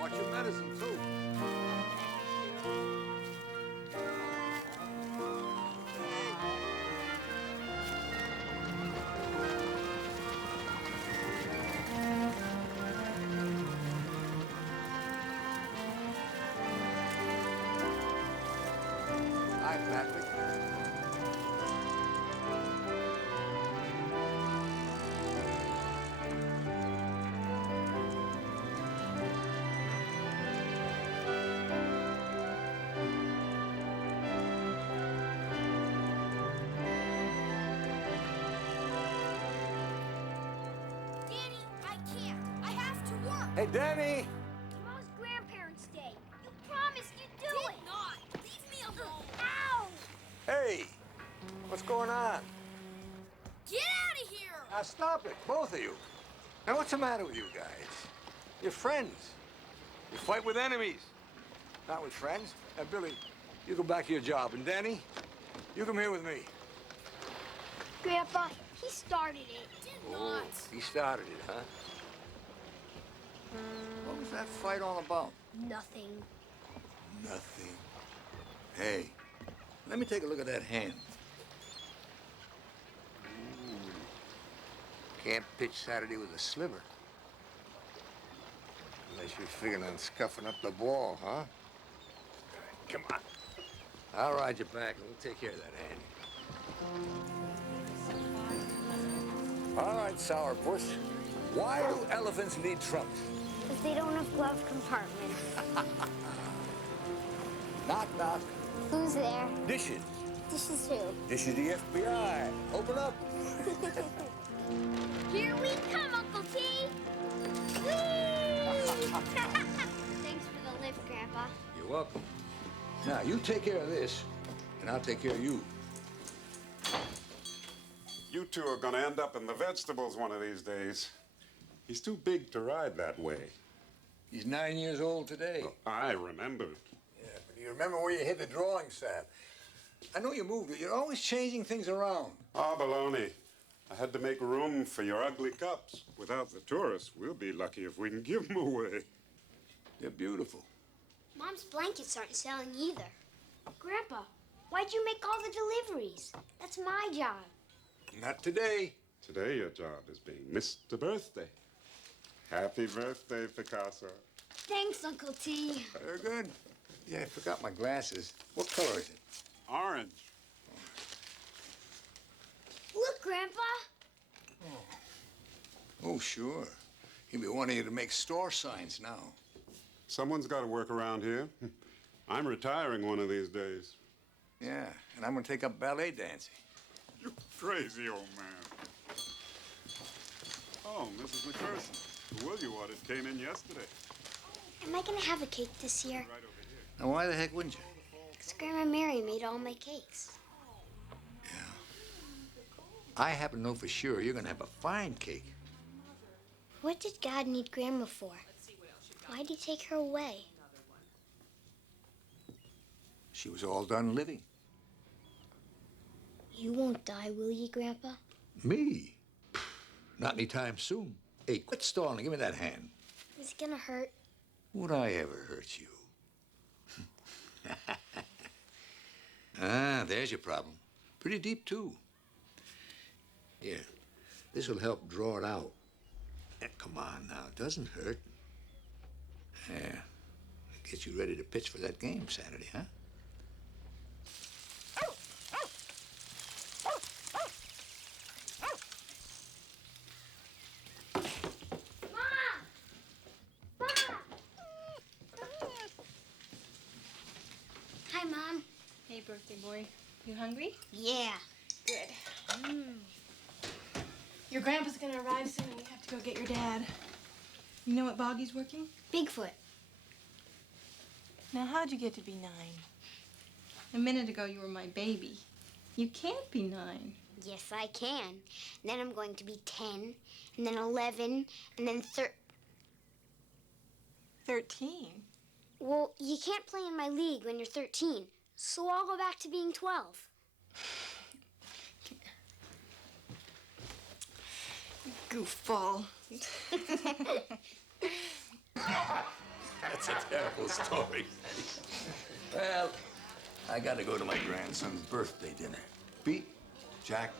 Watch your medicine, too. Hi, Patrick. Danny, I can't. I have to work. Hey, Danny! Tomorrow's Grandparents' Day. You promised you'd do it. Not. Leave me alone. Ow! Hey! What's going on? Get out of here! Now stop it, both of you. Now what's the matter with you guys? You're friends. You fight with enemies, not with friends. Now, Billy, you go back to your job. And Danny, you come here with me. Grandpa, he started it. Did not. He started it, huh? What was that fight all about? Nothing. Nothing. Hey, let me take a look at that hand. Can't pitch Saturday with a sliver. Unless you're figuring on scuffing up the ball, huh? Come on. I'll ride you back and we'll take care of that hand. All right, Sourpuss. Why do elephants need trunks? Because they don't have glove compartments. Knock, knock. Who's there? Dishes. This is who? This is the FBI. Open up. Here we come, Uncle T. Thanks for the lift, Grandpa. You're welcome. Now, you take care of this, and I'll take care of you. You two are gonna end up in the vegetables one of these days. He's too big to ride that way. He's 9 years old today. Oh, I remember. Yeah, but do you remember where you hid the drawing set? I know you moved it. You're always changing things around. Ah, baloney. I had to make room for your ugly cups. Without the tourists, we'll be lucky if we can give them away. They're beautiful. Mom's blankets aren't selling either. Grandpa, why'd you make all the deliveries? That's my job. Not today. Today, your job is being Mr. Birthday. Happy birthday, Picasso. Thanks, Uncle T. Very good. Yeah, I forgot my glasses. What color is it? Orange. Look, Grandpa. Oh, sure. He'll be wanting you to make store signs now. Someone's got to work around here. I'm retiring one of these days. Yeah, and I'm going to take up ballet dancing. You crazy old man. Oh, Mrs. McPherson. The wool you ordered came in yesterday. Am I going to have a cake this year? Right over here. Now, why the heck wouldn't you? Because Grandma Mary made all my cakes. Yeah. I happen to know for sure you're going to have a fine cake. What did God need Grandma for? Why'd he take her away? She was all done living. You won't die, will you, Grandpa? Me? Not anytime soon. Hey, quit stalling. Give me that hand. Is it gonna hurt? Would I ever hurt you? Ah, there's your problem. Pretty deep, too. Here, this will help draw it out. Come on now, it doesn't hurt. Yeah, get you ready to pitch for that game Saturday, huh? Hi, Mom. Hey, birthday boy. You hungry? Yeah. Good. Your grandpa's gonna arrive soon and you have to go get your dad. You know what Boggy's working? Bigfoot. Now, how'd you get to be 9? A minute ago, you were my baby. You can't be 9. Yes, I can. And then I'm going to be 10, and then 11, and then 13. Well, you can't play in my league when you're 13, so I'll go back to being 12. Goofball. That's a terrible story. Well, I gotta go to my grandson's birthday dinner. Pete, Jack,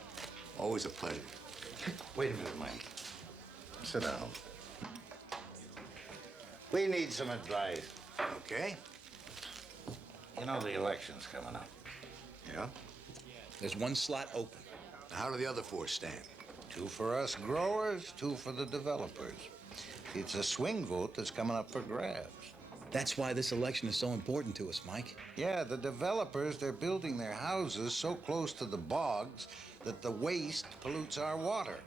always a pleasure. Wait a minute, Mike. Sit down. We need some advice. Okay? You know the election's coming up. Yeah? There's one slot open. How do the other 4 stand? 2 for us growers, 2 for the developers. It's a swing vote that's coming up for grabs. That's why this election is so important to us, Mike. Yeah, the developers, they're building their houses so close to the bogs that the waste pollutes our water.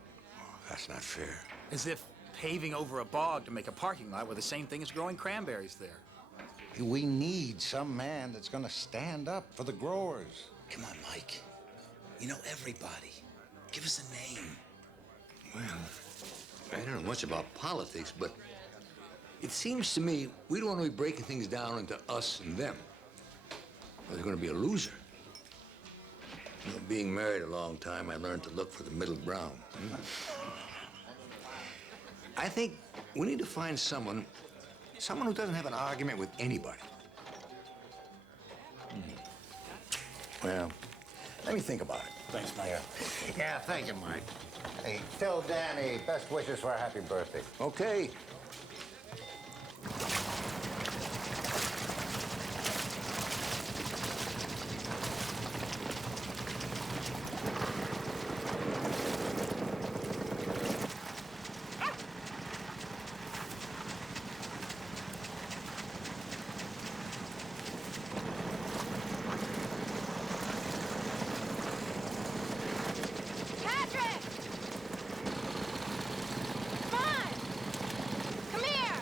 That's not fair. As if paving over a bog to make a parking lot were the same thing as growing cranberries there. We need some man that's gonna stand up for the growers. Come on, Mike. You know everybody. Give us a name. Well, I don't know much about politics, but it seems to me we don't want to be breaking things down into us and them. There's going to be a loser. You know, being married a long time, I learned to look for the middle ground. I think we need to find someone who doesn't have an argument with anybody. Well, let me think about it. Thanks, Mayor. Yeah, thank you, Mike. Hey, tell Danny best wishes for a happy birthday. Okay. Patrick! Come on! Come here!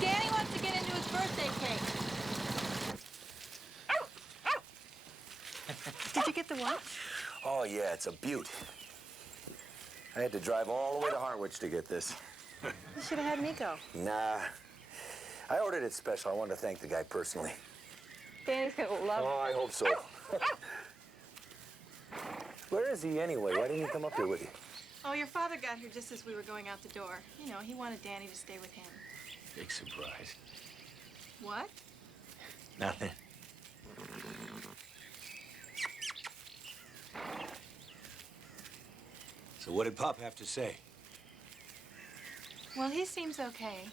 Danny wants to get into his birthday cake. Did you get the watch? Oh, yeah, it's a beaut. I had to drive all the way to Harwich to get this. You should have had me go. Nah. I ordered it special. I wanted to thank the guy personally. Danny's gonna love Oh, I hope so. Where is he anyway? Why didn't he come up here with you? Oh, your father got here just as we were going out the door. You know, he wanted Danny to stay with him. Big surprise. What? Nothing. So what did Pop have to say? Well, he seems okay.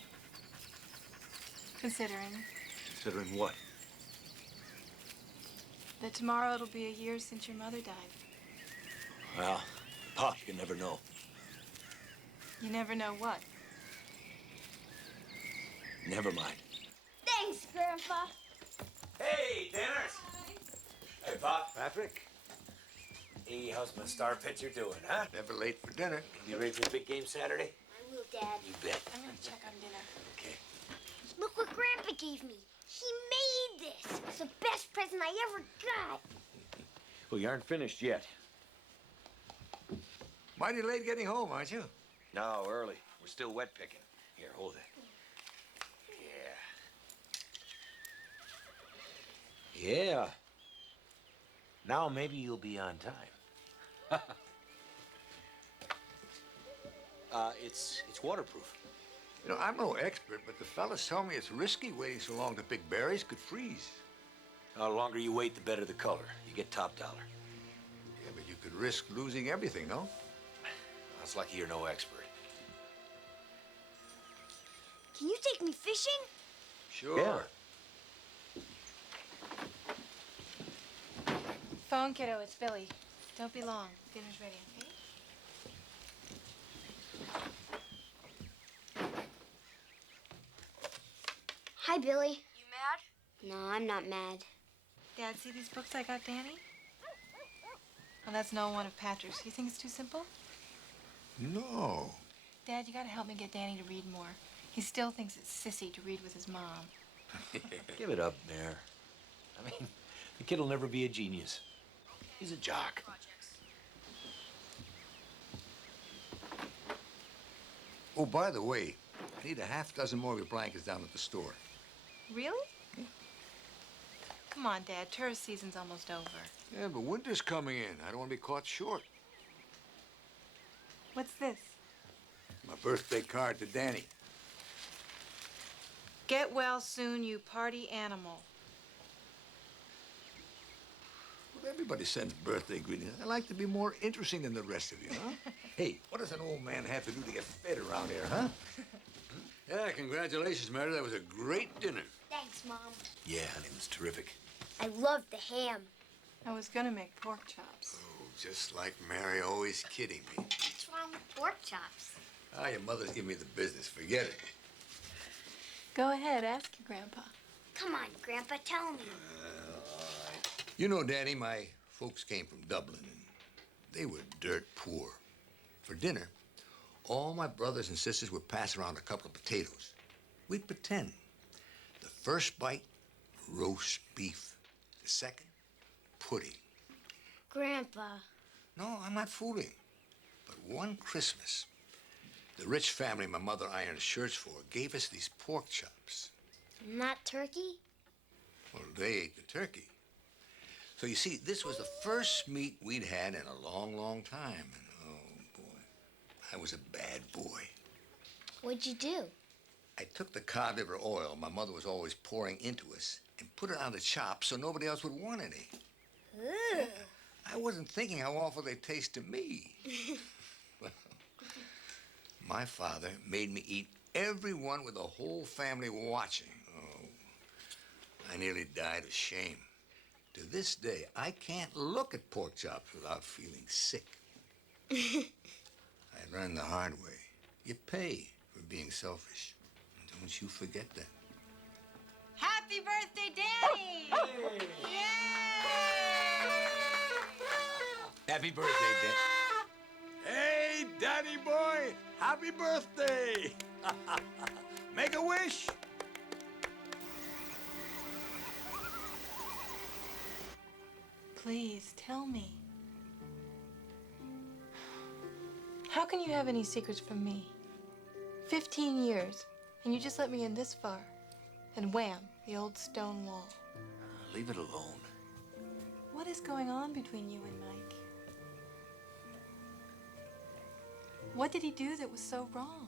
Considering Considering what? that tomorrow it'll be a year since your mother died. Well, Pop, you never know. You never know what. Never mind. Thanks, Grandpa. Hey, Dennis! Hey, Pop. Patrick? Hey, how's my star pitcher doing, huh? Never late for dinner. You ready for the big game Saturday? I will, Dad. You bet. I'm gonna check on dinner. Okay. Look what Grandpa gave me. He made this. It's the best present I ever got. Well, you aren't finished yet. Mighty late getting home, aren't you? No, early. We're still wet picking. Here, hold it. Yeah. Yeah. Now maybe you'll be on time. It's waterproof. You know, I'm no expert, but the fellas tell me it's risky waiting so long to pick berries. Could freeze. The longer you wait, the better the color. You get top dollar. Yeah, but you could risk losing everything, no? That's lucky you're no expert. Can you take me fishing? Sure. Yeah. Phone, kiddo. It's Billy. Don't be long. Dinner's ready, okay? Hi, Billy. You mad? No, I'm not mad. Dad, see these books I got Danny? Well, that's no one of Patrick's. You think it's too simple? No. Dad, you gotta help me get Danny to read more. He still thinks it's sissy to read with his mom. Give it up, Mayor. I mean, the kid will never be a genius. He's a jock. Oh, by the way, I need a half dozen more of your blankets down at the store. Really? Come on, Dad. Tourist season's almost over. Yeah, but winter's coming in. I don't want to be caught short. What's this? My birthday card to Danny. Get well soon, you party animal. Well, everybody sends birthday greetings. I like to be more interesting than the rest of you, huh? Hey, what does an old man have to do to get fed around here, huh? Yeah, congratulations, Mary. That was a great dinner. Thanks, Mom. Yeah, honey, it was terrific. I love the ham. I was gonna make pork chops. Oh, just like Mary, always kidding me. What's wrong with pork chops? Ah, your mother's giving me the business. Forget it. Go ahead, ask your grandpa. Come on, Grandpa, tell me. You know, Danny, my folks came from Dublin, and they were dirt poor. For dinner, all my brothers and sisters would pass around a couple of potatoes. We'd pretend. The first bite, roast beef. The second, pudding. Grandpa. No, I'm not fooling. But one Christmas, the rich family my mother ironed shirts for gave us these pork chops. Not turkey? Well, they ate the turkey. So you see, this was the first meat we'd had in a long, long time. And oh, boy, I was a bad boy. What'd you do? I took the cod liver oil my mother was always pouring into us and put it on the chops so nobody else would want any. Ugh. I wasn't thinking how awful they taste to me. Well, my father made me eat every one with the whole family watching. Oh, I nearly died of shame. To this day, I can't look at pork chops without feeling sick. I learned the hard way. You pay for being selfish. Don't you forget that. Happy birthday, Danny! Yay! Happy birthday, Dad. Hey, Daddy boy, happy birthday! Make a wish. Please, tell me. How can you have any secrets from me? 15 years, and you just let me in this far. And wham, the old stone wall. Leave it alone. What is going on between you and Mike? What did he do that was so wrong?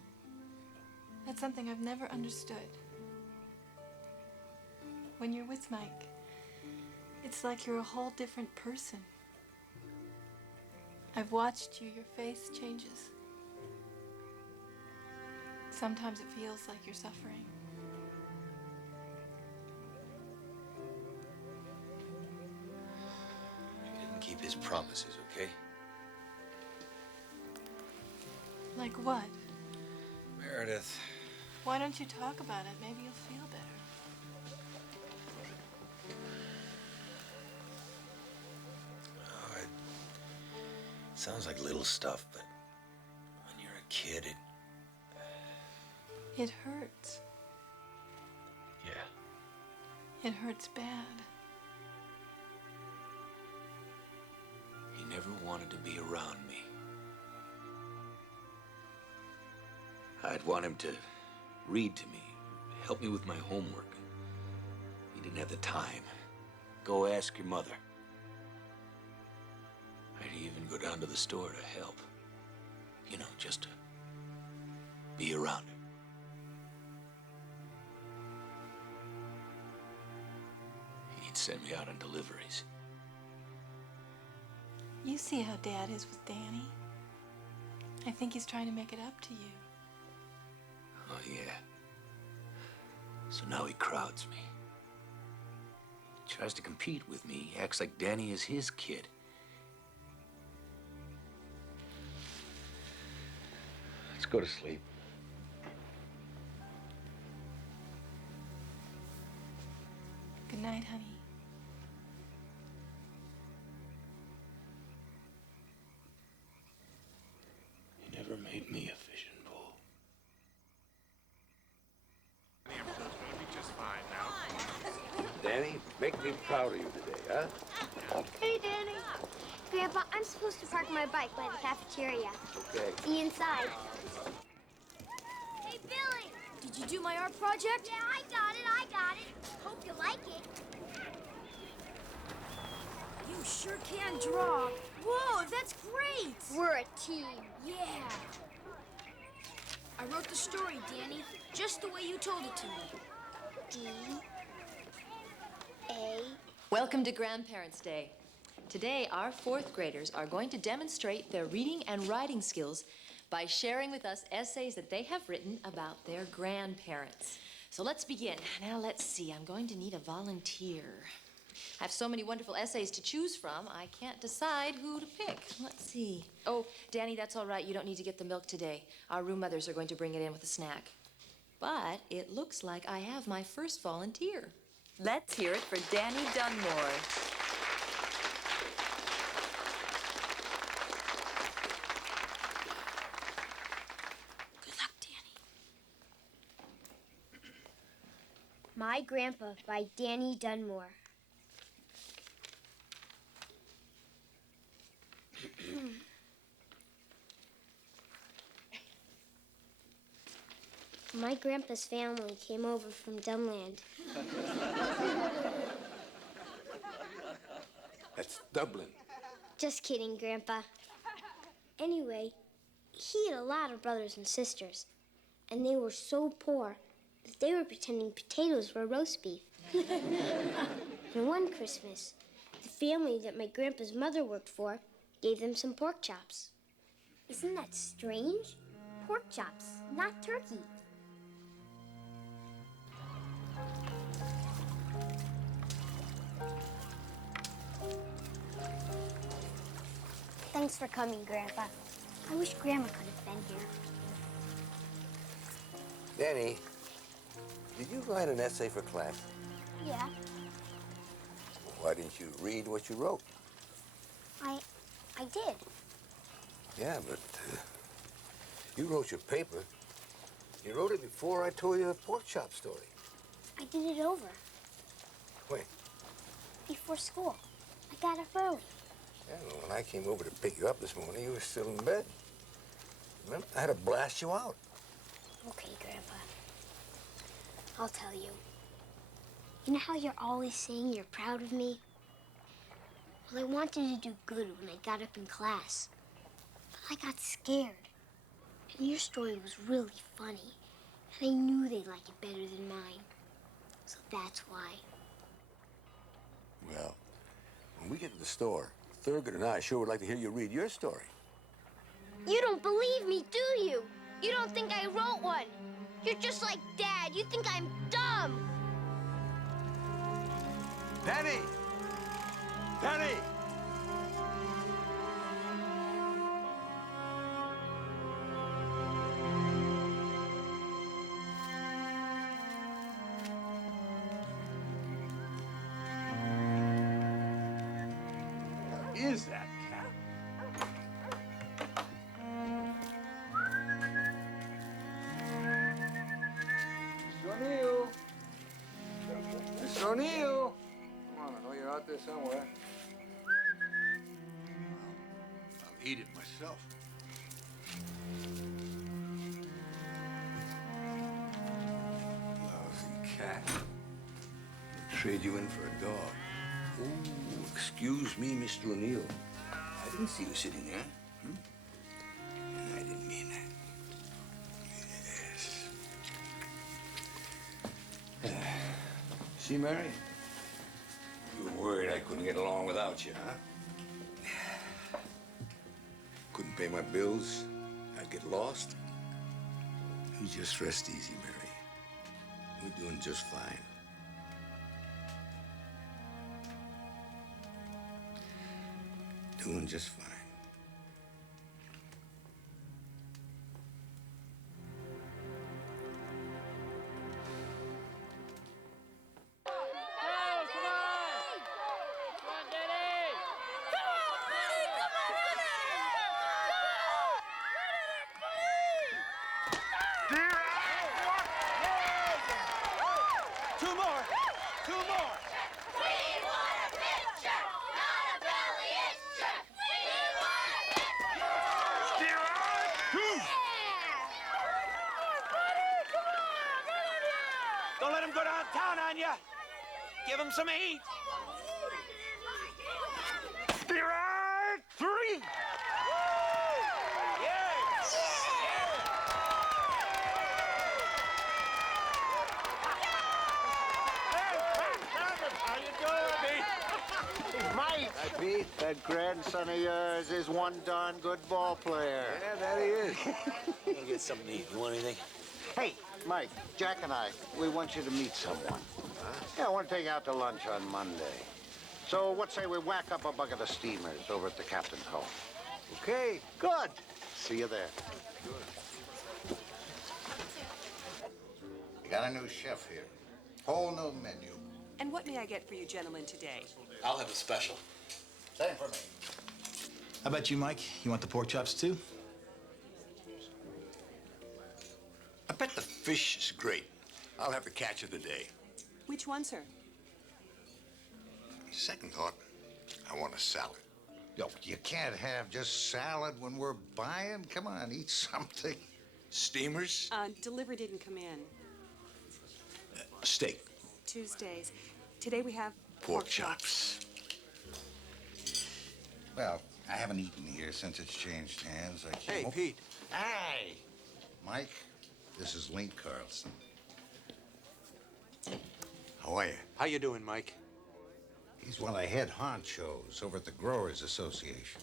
That's something I've never understood. When you're with Mike, it's like you're a whole different person. I've watched you, your face changes. Sometimes it feels like you're suffering. He didn't keep his promises, okay? Like what? Meredith. Why don't you talk about it? Maybe you'll feel better. Oh, it sounds like little stuff, but when you're a kid, It hurts. yeah. It hurts bad. He never wanted to be around me. I'd want him to read to me, help me with my homework. He didn't have the time. Go ask your mother. I'd even go down to the store to help. You know, just to be around her. He'd send me out on deliveries. You see how Dad is with Danny. I think he's trying to make it up to you. Oh, yeah. So now he crowds me. He tries to compete with me. He acts like Danny is his kid. Let's go to sleep. Good night, honey. He never made me a fishing pole. Danny, make me proud of you today, huh? Hey, Danny. Grandpa, I'm supposed to park my bike by the cafeteria. Okay. See you inside. Hey, Billy! Did you do my art project? Yeah, I got it. Hope you like it. You sure can draw. Whoa, that's great! We're a team. Yeah. I wrote the story, Danny, just the way you told it to me. D-A... Welcome to Grandparents' Day. Today, our fourth graders are going to demonstrate their reading and writing skills by sharing with us essays that they have written about their grandparents. So let's begin. Now, let's see. I'm going to need a volunteer. I have so many wonderful essays to choose from, I can't decide who to pick. Let's see. Oh, Danny, that's all right. You don't need to get the milk today. Our room mothers are going to bring it in with a snack. But it looks like I have my first volunteer. Let's hear it for Danny Dunmore. Good luck, Danny. My Grandpa by Danny Dunmore. My grandpa's family came over from Dunland. That's Dublin. Just kidding, Grandpa. Anyway, he had a lot of brothers and sisters, and they were so poor that they were pretending potatoes were roast beef. And one Christmas, the family that my grandpa's mother worked for gave them some pork chops. Isn't that strange? Pork chops, not turkey. Thanks for coming, Grandpa. I wish Grandma could have been here. Danny, did you write an essay for class? Yeah, Why didn't you read what you wrote? I did. Yeah, but you wrote your paper. You wrote it before I told you the pork chop story. I did it over When? before school. I got up early. Yeah, well, when I came over to pick you up this morning, you were still in bed. Remember? I had to blast you out. Okay, Grandpa. I'll tell you. You know how you're always saying you're proud of me? Well, I wanted to do good when I got up in class. But I got scared. And your story was really funny. And I knew they'd like it better than mine. So that's why. Well, when we get to the store, Thurgood and I sure would like to hear you read your story. You don't believe me, do you? You don't think I wrote one. You're just like Dad. You think I'm dumb. Danny! Danny! Is that cat? Mr. O'Neill! Mr. O'Neill! Come on, I know you're out there somewhere. I'll eat it myself. cat. I'll trade you in for a dog. Oh, excuse me, Mr. O'Neill. I didn't see you sitting there. I didn't mean that. Yes. See, Mary? You were worried I couldn't get along without you, huh? Couldn't pay my bills. I'd get lost. You just rest easy, Mary. You're doing just fine. Doing just fine. Don't let him go downtown on you. Give him some heat. Steroid 3. How you doing, Mike? Pete, that grandson of yours is one darn good ball player. Yeah, that he is. I'll get something to eat. You want anything? Hey, Mike, Jack and I, we want you to meet someone. Yeah, I want to take you out to lunch on Monday. So what say we whack up a bucket of steamers over at the captain's home? Okay. Good. See you there. You got a new chef here. Whole new menu. And what may I get for you gentlemen today? I'll have a special. Same for me. How about you, Mike? You want the pork chops, too? I bet the fish is great. I'll have the catch of the day. Which one, sir? Second thought, I want a salad. Yo, you can't have just salad when we're buying. Come on, eat something. Steamers? Delivery didn't come in. Steak. Tuesdays. Today we have Pork chops. Well, I haven't eaten here since it's changed hands. Hey, Pete. Hey! Mike, this is Link Carlson. How are you? How you doing, Mike? He's one of the head honchos over at the Growers Association.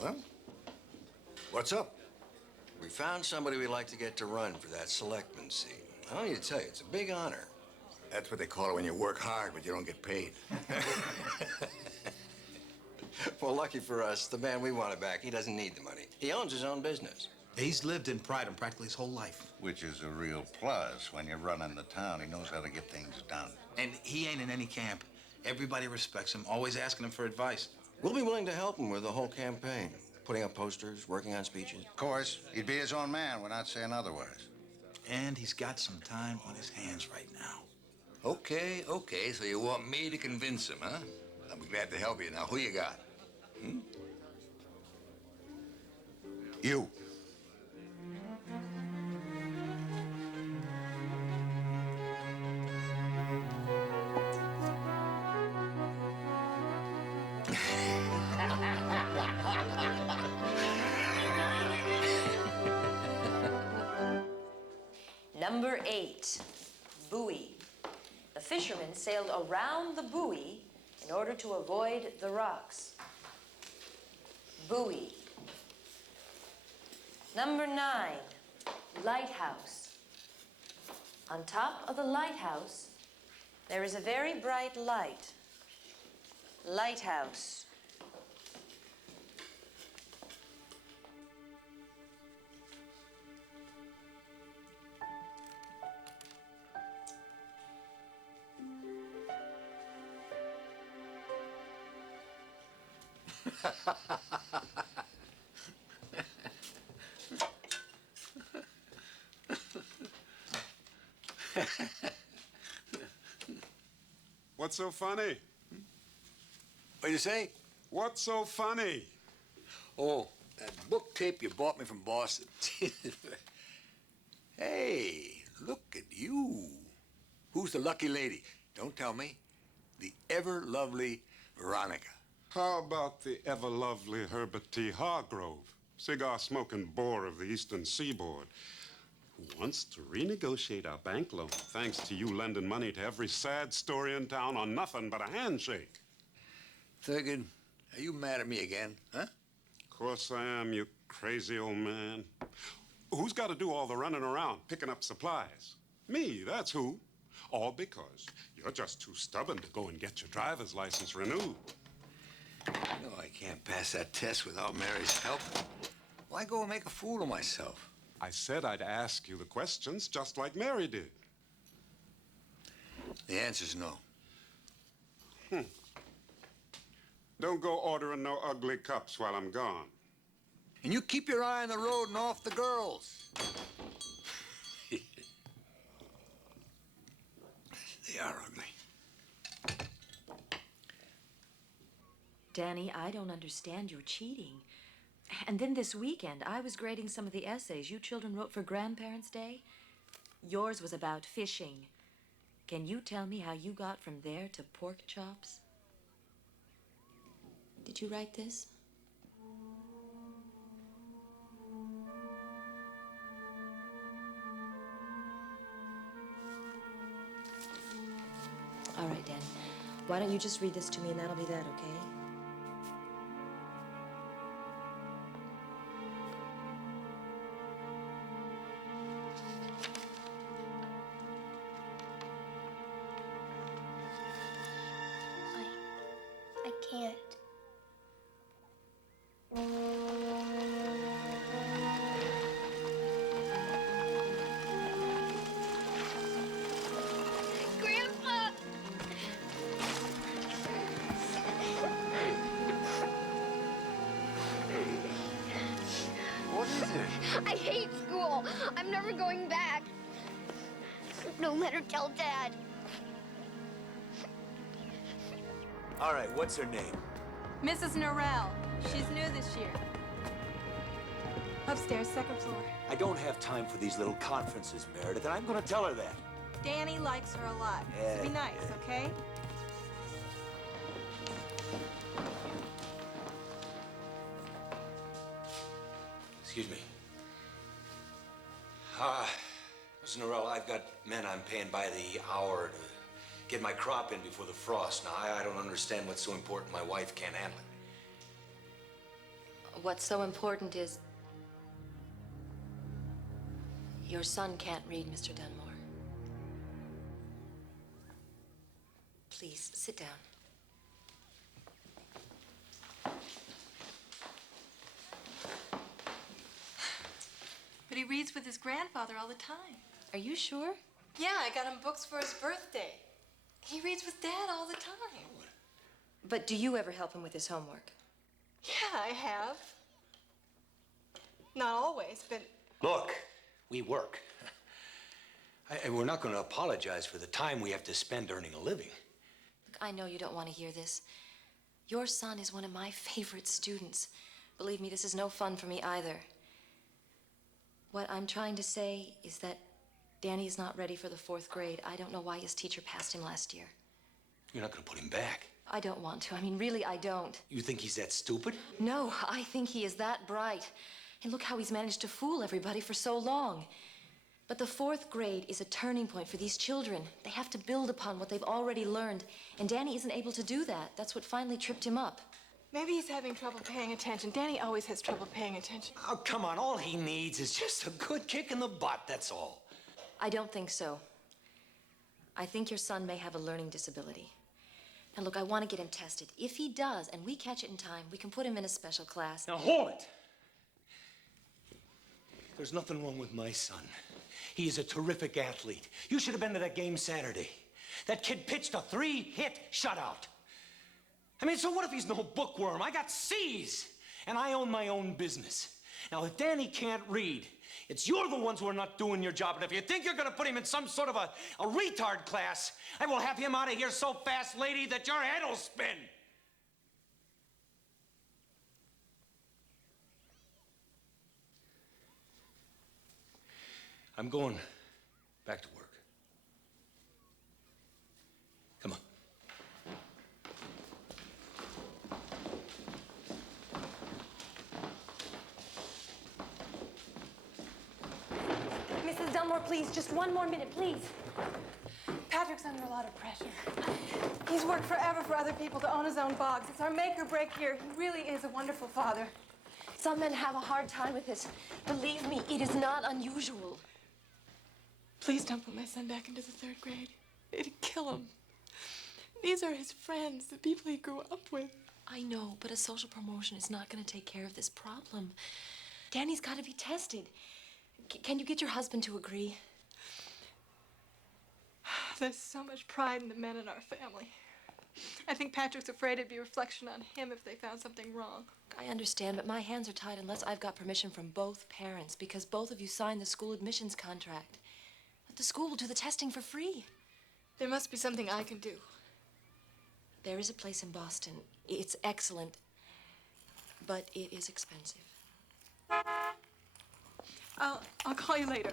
Well, what's up? We found somebody we'd like to get to run for that selectman seat. I don't need to tell you, it's a big honor. That's what they call it when you work hard, but you don't get paid. Well, lucky for us, the man we wanted back, he doesn't need the money. He owns his own business. He's lived in Prideham practically his whole life. Which is a real plus. When you're running the town, he knows how to get things done. And he ain't in any camp. Everybody respects him, always asking him for advice. We'll be willing to help him with the whole campaign. Putting up posters, working on speeches. Of course, he'd be his own man. We're not saying otherwise. And he's got some time on his hands right now. Okay, so you want me to convince him, huh? I'll be glad to help you. Now, who you got? Hmm? You. Number 8, buoy. The fishermen sailed around the buoy in order to avoid the rocks. Buoy. Number 9, lighthouse. On top of the lighthouse, there is a very bright light. Lighthouse. What's so funny? What'd you say? What's so funny? Oh, that book tape you bought me from Boston. Hey, look at you. the lucky lady. Don't tell me. The ever-lovely Veronica. How about the ever-lovely Herbert T. Hargrove, cigar-smoking bore of the Eastern Seaboard, who wants to renegotiate our bank loan thanks to you lending money to every sad story in town on nothing but a handshake? Thurgood, are you mad at me again, huh? Of course I am, you crazy old man. Who's got to do all the running around, picking up supplies? Me, that's who. All because you're just too stubborn to go and get your driver's license renewed. No, I can't pass that test without Mary's help. Why go and make a fool of myself? I said I'd ask you the questions just like Mary did. The answer's no. Don't go ordering no ugly cups while I'm gone. And you keep your eye on the road and off the girls. They are ugly. Danny, I don't understand your cheating. And then this weekend, I was grading some of the essays you children wrote for Grandparents' Day. Yours was about fishing. Can you tell me how you got from there to pork chops? Did you write this? All right, Danny. Why don't you just read this to me and that'll be that, okay? I can't. Grandpa! What is it? I hate school. I'm never going back. Don't let her tell Dad. All right, what's her name? Mrs. Norrell. She's new this year. Upstairs, second floor. I don't have time for these little conferences, Meredith, and I'm going to tell her that. Danny likes her a lot. So be nice, okay? Excuse me. Mrs. Norrell, I've got men I'm paying by the hour to get my crop in before the frost. Now, I don't understand what's so important my wife can't handle it. What's so important is your son can't read, Mr. Dunmore. Please, sit down. But he reads with his grandfather all the time. Are you sure? Yeah, I got him books for his birthday. He reads with Dad all the time. But do you ever help him with his homework? Yeah, I have. Not always, but Look, we work. And we're not going to apologize for the time we have to spend earning a living. Look, I know you don't want to hear this. Your son is one of my favorite students. Believe me, this is no fun for me either. What I'm trying to say is that Danny is not ready for the 4th grade. I don't know why his teacher passed him last year. You're not going to put him back. I don't want to. I mean, really, I don't. You think he's that stupid? No, I think he is that bright. And look how he's managed to fool everybody for so long. But the 4th grade is a turning point for these children. They have to build upon what they've already learned. And Danny isn't able to do that. That's what finally tripped him up. maybe he's having trouble paying attention. Danny always has trouble paying attention. Oh, come on. All he needs is just a good kick in the butt, that's all. I don't think so. I think your son may have a learning disability. And look, I want to get him tested. If he does, and we catch it in time, we can put him in a special class. Now, hold it. There's nothing wrong with my son. He is a terrific athlete. You should have been to that game Saturday. That kid pitched a 3-hit shutout. I mean, so what if he's no bookworm? I got C's, and I own my own business. Now, if Danny can't read, it's you're the ones who are not doing your job. And if you think you're going to put him in some sort of a retard class, I will have him out of here so fast, lady, that your head will spin. I'm going back to work. please, just one more minute, please. Patrick's under a lot of pressure. He's worked forever for other people to own his own bogs. It's our make or break year. He really is a wonderful father. Some men have a hard time with this. Believe me, it is not unusual. Please don't put my son back into the 3rd grade. It'd kill him. These are his friends, the people he grew up with. I know, but a social promotion is not going to take care of this problem. Danny's got to be tested. Can you get your husband to agree? There's so much pride in the men in our family. I think Patrick's afraid it'd be a reflection on him if they found something wrong. I understand, but my hands are tied unless I've got permission from both parents because both of you signed the school admissions contract. But the school will do the testing for free. There must be something I can do. There is a place in Boston. It's excellent, but it is expensive. I'll call you later.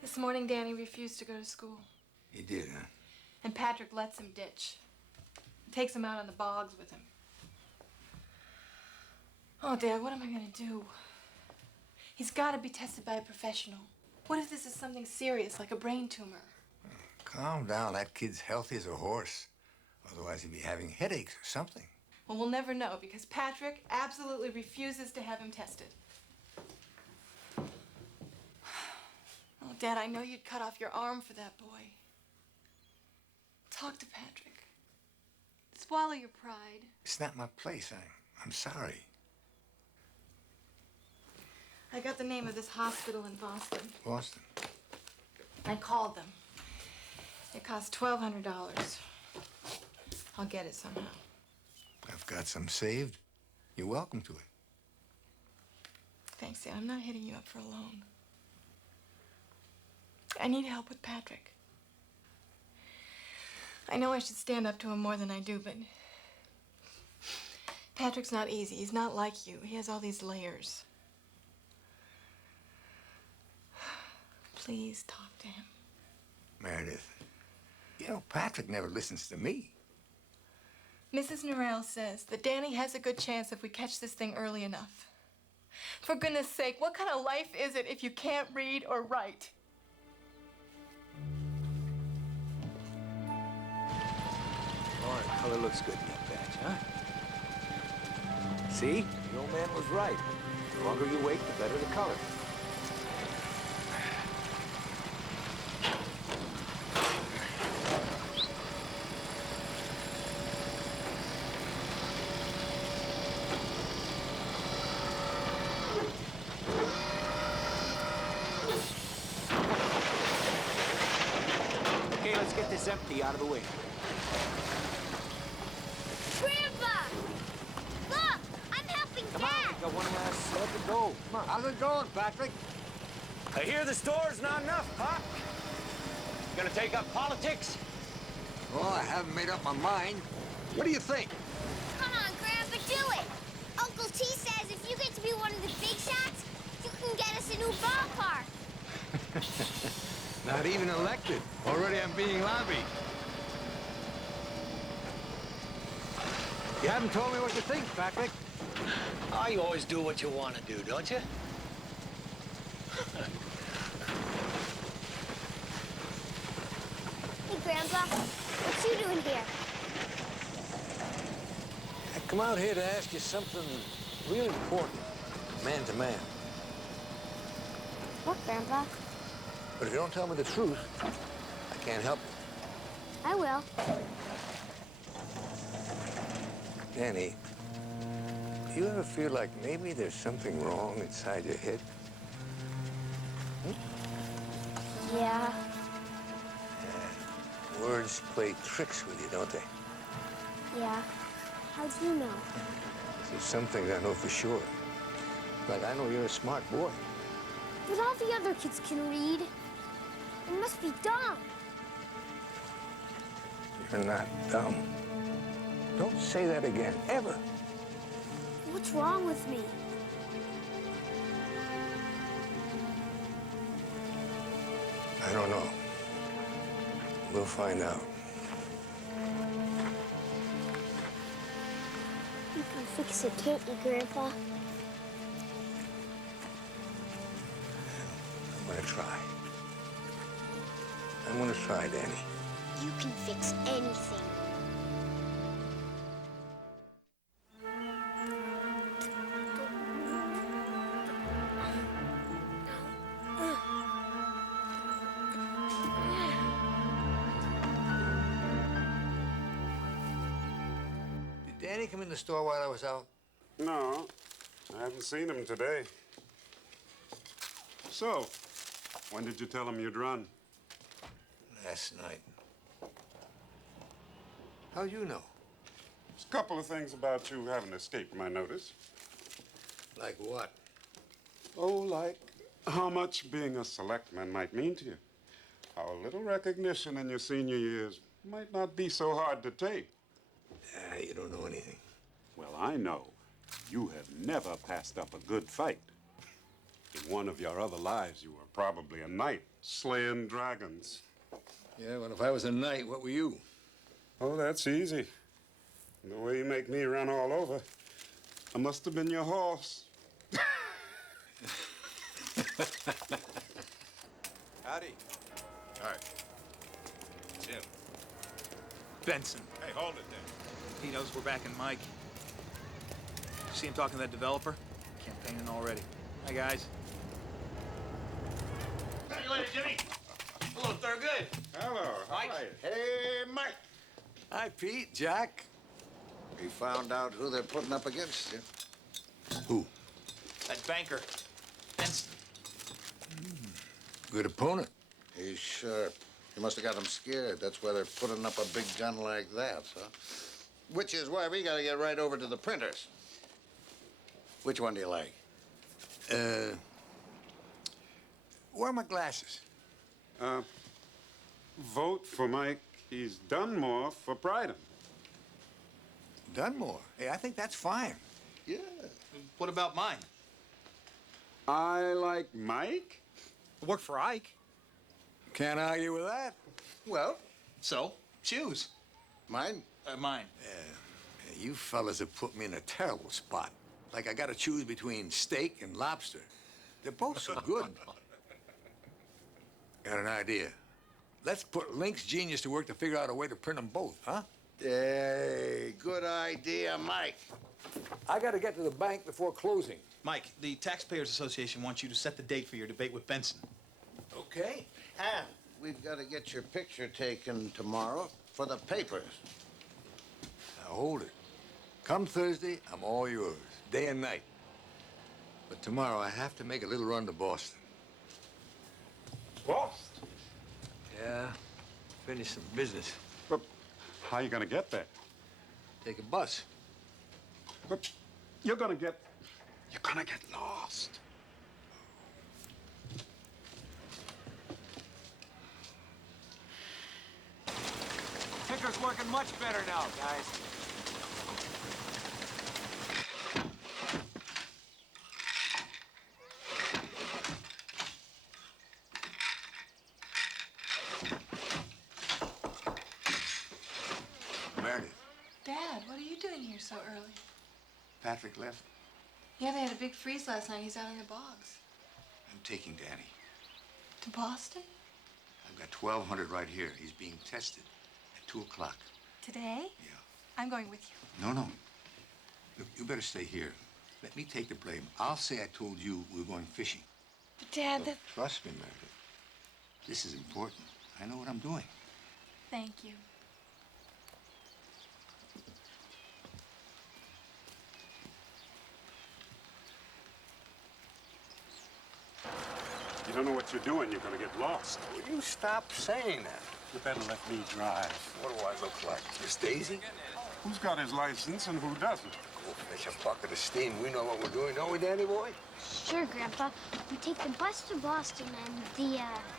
This morning, Danny refused to go to school. He did, huh? And Patrick lets him ditch. Takes him out on the bogs with him. Oh, Dad, what am I gonna do? He's gotta be tested by a professional. What if this is something serious, like a brain tumor? Calm down. That kid's healthy as a horse. Otherwise, he'd be having headaches or something. Well, we'll never know because Patrick absolutely refuses to have him tested. Oh, Dad, I know you'd cut off your arm for that boy. Talk to Patrick. Swallow your pride. It's not my place. I'm sorry. I got the name of this hospital in Boston. Boston? I called them. It cost $1,200. I'll get it somehow. I've got some saved. You're welcome to it. Thanks, Dad. I'm not hitting you up for a loan. I need help with Patrick. I know I should stand up to him more than I do, but Patrick's not easy. He's not like you. He has all these layers. Please talk to him. Meredith, you know, Patrick never listens to me. Mrs. Norrell says that Danny has a good chance if we catch this thing early enough. For goodness sake, what kind of life is it if you can't read or write? All right, color looks good in that batch, huh? See? The old man was right. The longer you wait, the better the color. Okay, let's get this empty out of the way. Grandpa! Look! I'm helping Come Dad! on, we got one last set to go. Come on. How's it going, Patrick? I hear the store's not enough, Pop. Gonna take up politics? Well, I haven't made up my mind. What do you think? Come on, Grandpa, do it! Uncle T says if you get to be one of the big shots, you can get us a new ballpark. Not even elected. Already I'm being lobbied. You haven't told me what you think, Patrick. Oh, you always do what you want to do, don't you? Hey, Grandpa, what you doing here? I come out here to ask you something real important, man to man. What, Grandpa? But if you don't tell me the truth, I can't help you. I will. Danny, do you ever feel like maybe there's something wrong inside your head? Yeah. Words play tricks with you, don't they? Yeah. How do you know? There's some things I know for sure. Like I know you're a smart boy. But all the other kids can read. It must be dumb. You're not dumb. Don't say that again, ever. What's wrong with me? I don't know. We'll find out. You can fix it, can't you, Grandpa? I'm gonna try. I'm gonna try, Danny. You can fix anything. Did Danny come in the store while I was out? No, I haven't seen him today. So, when did you tell him you'd run? Last night. How'd you know? There's a couple of things about you haven't escaped my notice. Like what? Oh, like how much being a selectman might mean to you. How a little recognition in your senior years might not be so hard to take. You don't know anything. Well, I know. You have never passed up a good fight. In one of your other lives, you were probably a knight slaying dragons. Yeah, well, if I was a knight, what were you? Oh, that's easy. The way you make me run all over, I must have been your horse. Howdy. All right. Jim. Benson. Hey, hold it there. He knows we're backing Mike. See him talking to that developer? Campaigning already. Hi, guys. See you later, Jimmy. Hello, Thurgood. Hello. Mike. Hey, Mike. Hi, Pete, Jack. We found out who they're putting up against you. Who? That banker. Benson. Good opponent. He's sharp. You must have got him scared. That's why they're putting up a big gun like that, huh? Which is why we gotta get right over to the printers. Which one do you like? Where are my glasses? Vote for Mike. He's done more for Bryden. Dunmore. Hey, I think that's fine. Yeah. What about mine? I like Mike. Work for Ike. Can't argue with that. Well, So, choose. mine. Mine. Hey, you fellas have put me in a terrible spot. Like I gotta choose between steak and lobster. They're both so good. Got an idea. Let's put Link's genius to work to figure out a way to print them both, huh? Hey, good idea, Mike. I gotta get to the bank before closing. Mike, the Taxpayers Association wants you to set the date for your debate with Benson. Okay. And we've got to get your picture taken tomorrow for the papers. Now hold it. Come Thursday, I'm all yours, day and night. But tomorrow I have to make a little run to Boston. Boston? Yeah, finish some business. But how you gonna get there? Take a bus. But you're gonna get lost. Ticker's working much better now, guys. Meredith, Dad, what are you doing here so early? Patrick left. Yeah, they had a big freeze last night. He's out in the bogs. I'm taking Danny. To Boston? I've got 1,200 right here. He's being tested at 2 o'clock. Today? Yeah. I'm going with you. No, no. Look, you better stay here. Let me take the blame. I'll say I told you we were going fishing. But Dad, Look, trust me, Meredith. This is important. I know what I'm doing. Thank you. You don't know what you're doing. You're gonna get lost. Will you stop saying that? You better let me drive. What do I look like? Miss Daisy? Who's got his license and who doesn't? Go fetch a bucket of steam. We know what we're doing, don't we, Danny boy? Sure, Grandpa. We take the bus to Boston and the,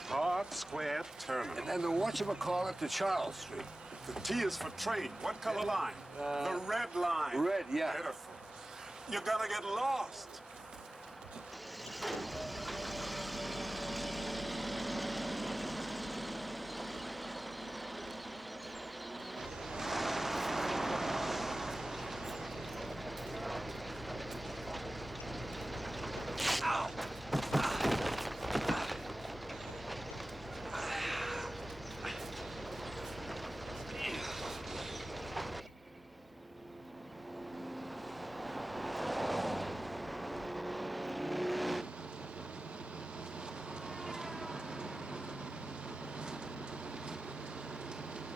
Hart Square Terminal. And then the whatchamacallit to Charles Street. The T is for train. What color line? The red line. Red, yeah. Beautiful. You're gonna get lost.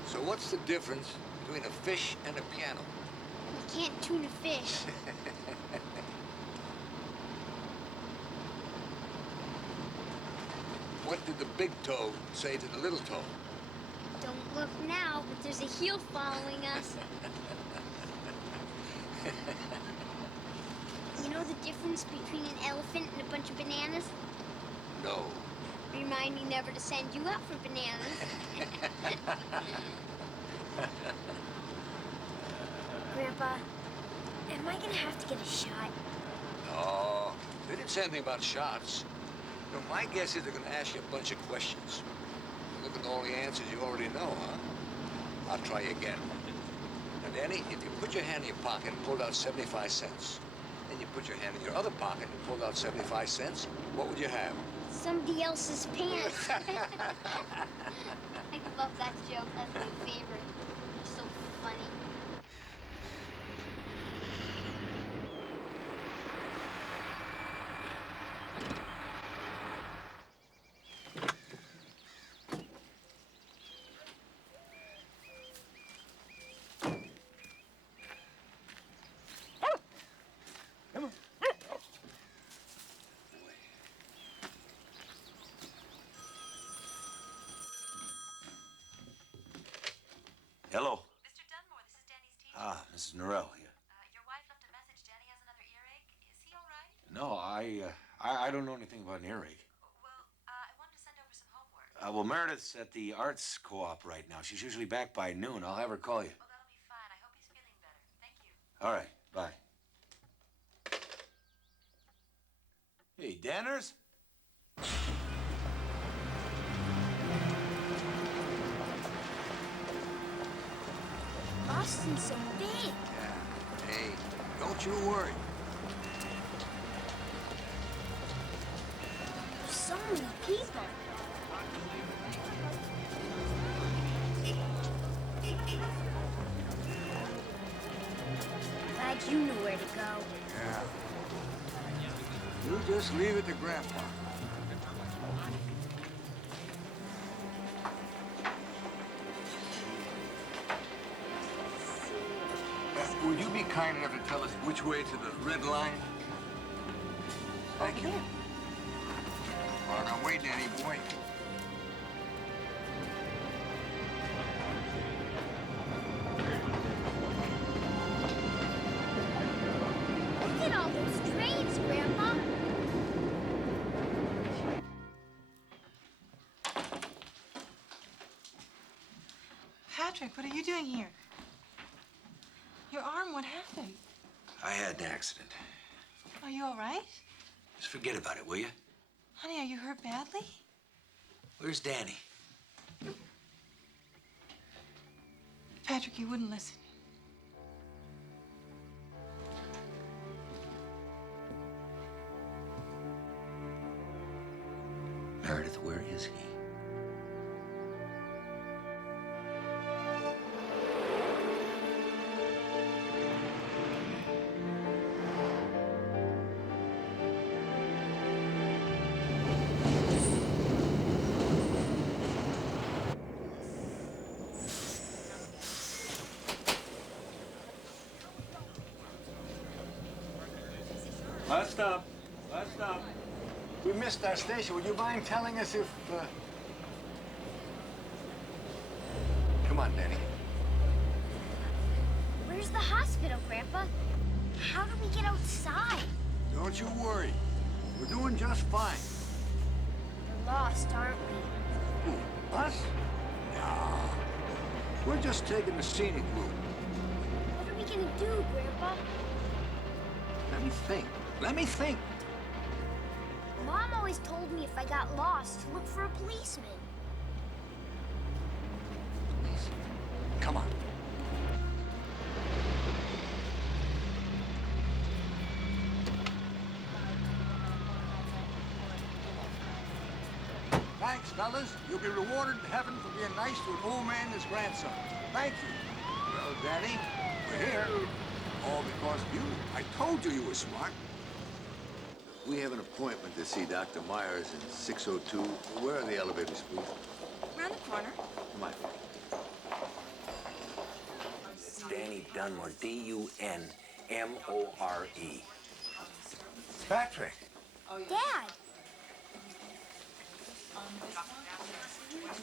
So what's the difference between a fish and a piano? we can't tune a fish. What did the big toe say to the little toe? Don't look now, but there's a heel following us. You know the difference between an elephant and a bunch of bananas? No. Remind me never to send you out for bananas. Grandpa, am I gonna have to get a shot? No. They didn't say anything about shots. No, my guess is they're gonna ask you a bunch of questions. Look at all the answers you already know, huh? I'll try again. Now, Danny, if you put your hand in your pocket and pulled out 75 cents, and you put your hand in your other pocket and pulled out 75 cents, what would you have? Somebody else's pants. I love that joke. That's my favorite. You're so funny. Hello. Mr. Dunmore, this is Danny's teacher. Ah, Mrs. Norrell here. Your wife left a message. Danny has another earache. Is he all right? No, I don't know anything about an earache. Well, I wanted to send over some homework. Well, Meredith's at the Arts Co-op right now. She's usually back by noon. I'll have her call you. Oh, that'll be fine. I hope he's feeling better. Thank you. All right, bye. Hey, Danners? Boston's so big. Yeah. Hey, don't you worry. There's so many people. Glad you know where to go. Yeah. You just leave it to Grandpa. Would you be kind enough to tell us which way to the red line? Thank you. On our way, Danny boy. Look at all those trains, Grandpa. Patrick, what are you doing here? Your arm, what happened? I had an accident. Are you all right? Just forget about it, will you? Honey, are you hurt badly? Where's Danny? Patrick, you wouldn't listen. Meredith, where is he? Last stop. Last stop. We missed our station. Would you mind telling us if, Come on, Danny. Where's the hospital, Grandpa? How do we get outside? Don't you worry. We're doing just fine. We're lost, aren't we? Who, us? No. We're just taking the scenic route. What are we gonna do, Grandpa? Let me think. Let me think. Mom always told me if I got lost, to look for a policeman. Come on. Thanks, fellas. You'll be rewarded in heaven for being nice to an old man and his grandson. Thank you. Well, Danny, we're here. All because of you. I told you you were smart. We have an appointment to see Dr. Myers in 602. Where are the elevators, please? Around the corner. Come on. Danny Dunmore, D-U-N-M-O-R-E. Patrick. Dad!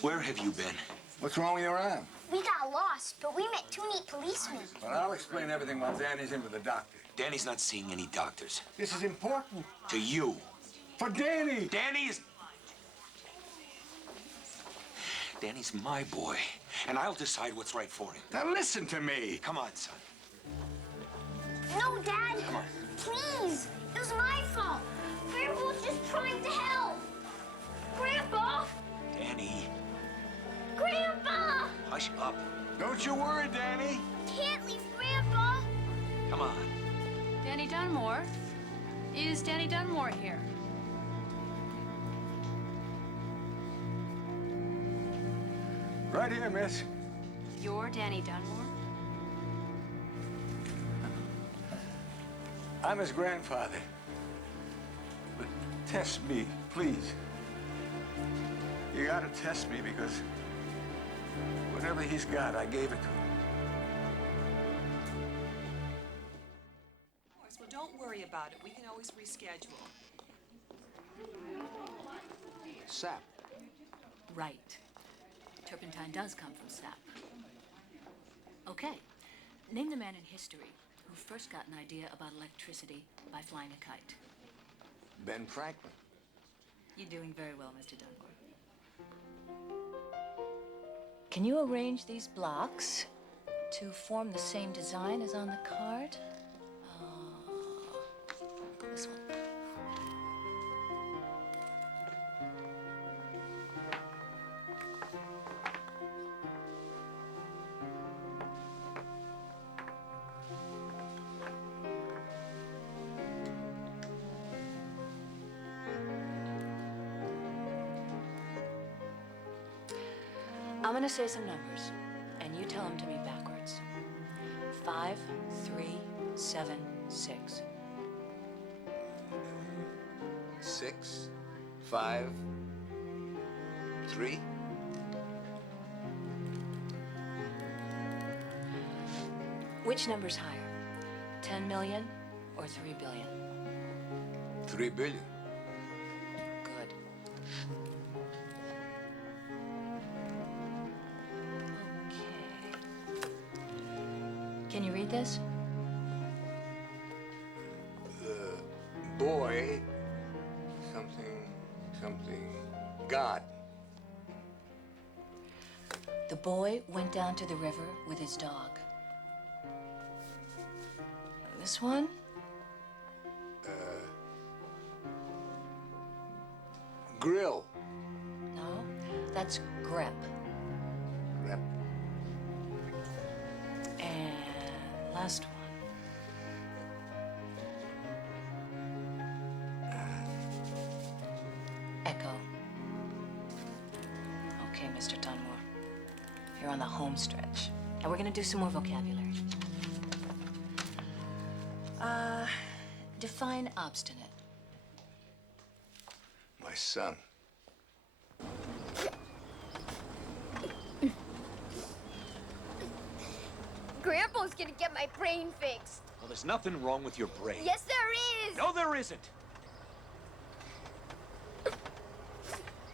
Where have you been? What's wrong with your arm? We got lost, but we met two neat policemen. Well, I'll explain everything while Danny's in with the doctor. Danny's not seeing any doctors. This is important. To you. For Danny! Danny's my boy, and I'll decide what's right for him. Now listen to me. Come on, son. No, Dad! Come on. Please! It was my fault! Grandpa was just trying to help! Grandpa! Danny, Grandpa! hush up. Don't you worry, Danny. Can't leave Grandpa! Come on. Danny Dunmore? Is Danny Dunmore here? Right here, miss. You're Danny Dunmore? I'm his grandfather. But test me, please. You gotta test me because whatever he's got, I gave it to him. Of course, well, don't worry about it. We can always reschedule. Sap. Right. Turpentine does come from sap. Okay. Name the man in history who first got an idea about electricity by flying a kite. Ben Franklin. You're doing very well, Mr. Dunmore. Can you arrange these blocks to form the same design as on the card? This one. I'm gonna say some numbers, and you tell them to me backwards. 5, 3, 7, 6. 6, 5, 3. Which number's higher? 10 million or 3 billion? 3 billion. Good. Can you read this? The boy, something, God. The boy went down to the river with his dog. This one? Grill. No, that's grep. Rep. And last one. Echo. Okay, Mr. Dunmore. You're on the home stretch. And we're gonna do some more vocabulary. Define obstinate. My son. Grandpa's gonna get my brain fixed. Well, there's nothing wrong with your brain. Yes, there is! No, there isn't.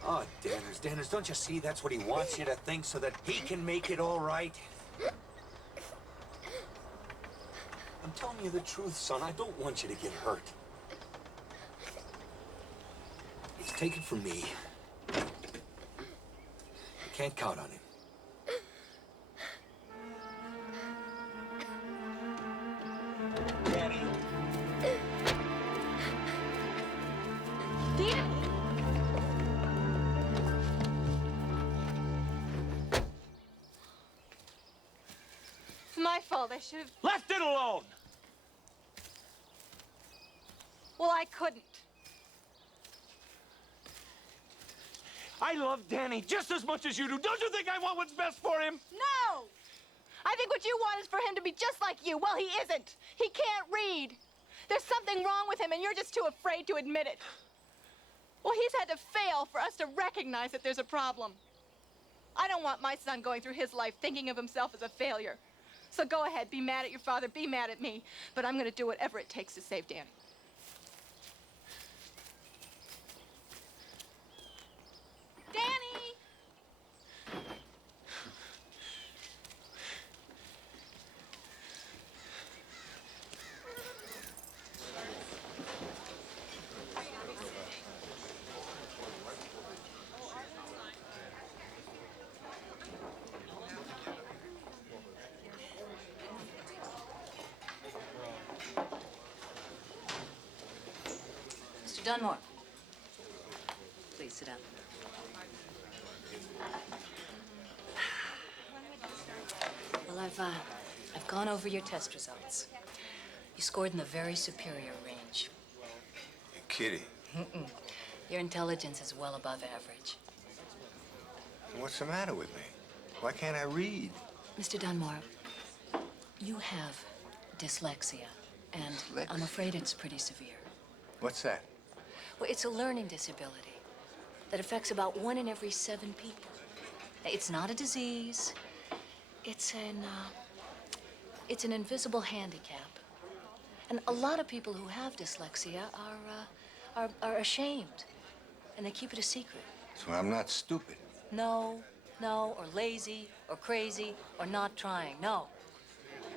Oh, Danners, don't you see that's what he wants you to think so that he can make it all right? I'm telling you the truth, son. I don't want you to get hurt. He's taken from me. I can't count on him. Danny. Danny! It's my fault. I should have... Left it alone! Well, I couldn't. I love Danny just as much as you do. Don't you think I want what's best for him? No! I think what you want is for him to be just like you. Well, he isn't. He can't read. There's something wrong with him, and you're just too afraid to admit it. Well, he's had to fail for us to recognize that there's a problem. I don't want my son going through his life thinking of himself as a failure. So go ahead, be mad at your father, be mad at me, but I'm going to do whatever it takes to save Danny. Danny! Mr. Dunmore, please sit down. Well, I've gone over your test results. You scored in the very superior range. You're kidding. Mm-mm. Your intelligence is well above average. What's the matter with me? Why can't I read? Mr. Dunmore, you have dyslexia, and Dyslexia? I'm afraid it's pretty severe. What's that? Well, it's a learning disability that affects about 1 in every 7 people. It's not a disease. It's an invisible handicap. And a lot of people who have dyslexia are ashamed, and they keep it a secret. So I'm not stupid. No, or lazy, or crazy, or not trying. No.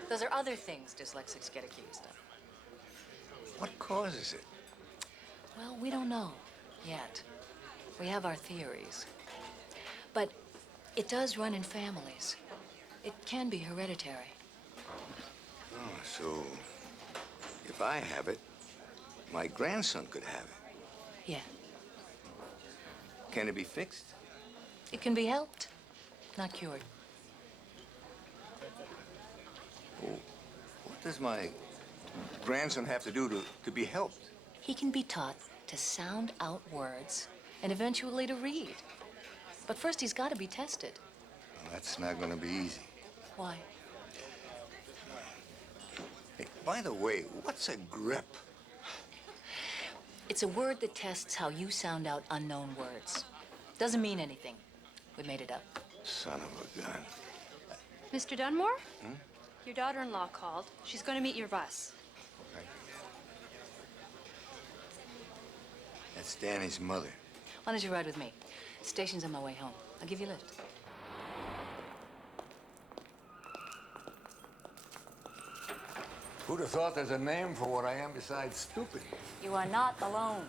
Those are other things dyslexics get accused of. What causes it? Well, we don't know yet. We have our theories. But it does run in families. It can be hereditary. Oh, so if I have it, my grandson could have it. Yeah. Can it be fixed? It can be helped, not cured. Oh, what does my grandson have to do to be helped? He can be taught to sound out words and eventually to read. But first, he's got to be tested. Well, that's not going to be easy. Why? Hey, by the way, what's a grip? It's a word that tests how you sound out unknown words. Doesn't mean anything. We made it up. Son of a gun. Mr. Dunmore? Hmm? Your daughter-in-law called. She's going to meet your bus. That's Danny's mother. Why don't you ride with me? Station's on my way home. I'll give you a lift. Who'd have thought there's a name for what I am besides stupid? You are not alone.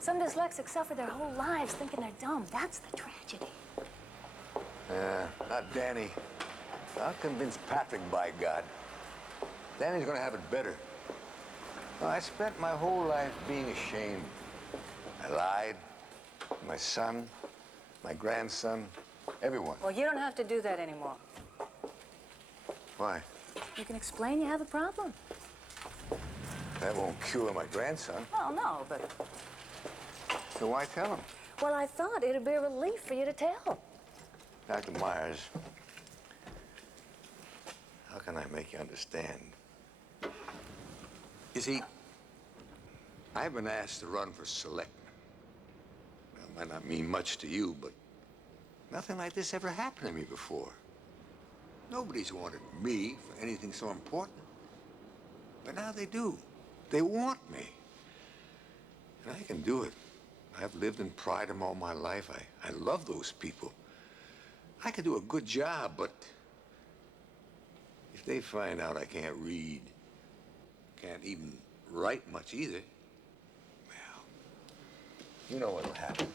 Some dyslexics suffer their whole lives thinking they're dumb. That's the tragedy. Not Danny. I'll convince Patrick, by God. Danny's gonna have it better. Well, I spent my whole life being ashamed. I lied. My son, my grandson, everyone. Well, you don't have to do that anymore. Why? You can explain you have a problem. That won't cure my grandson. Well, no, but... So why tell him? Well, I thought it'd be a relief for you to tell. Dr. Myers, how can I make you understand? You see, I've been asked to run for selectman. That might not mean much to you, but nothing like this ever happened to me before. Nobody's wanted me for anything so important. But now they do. They want me. And I can do it. I've lived in Prideham all my life. I love those people. I could do a good job, but if they find out I can't read, can't even write much either, well, you know what'll happen.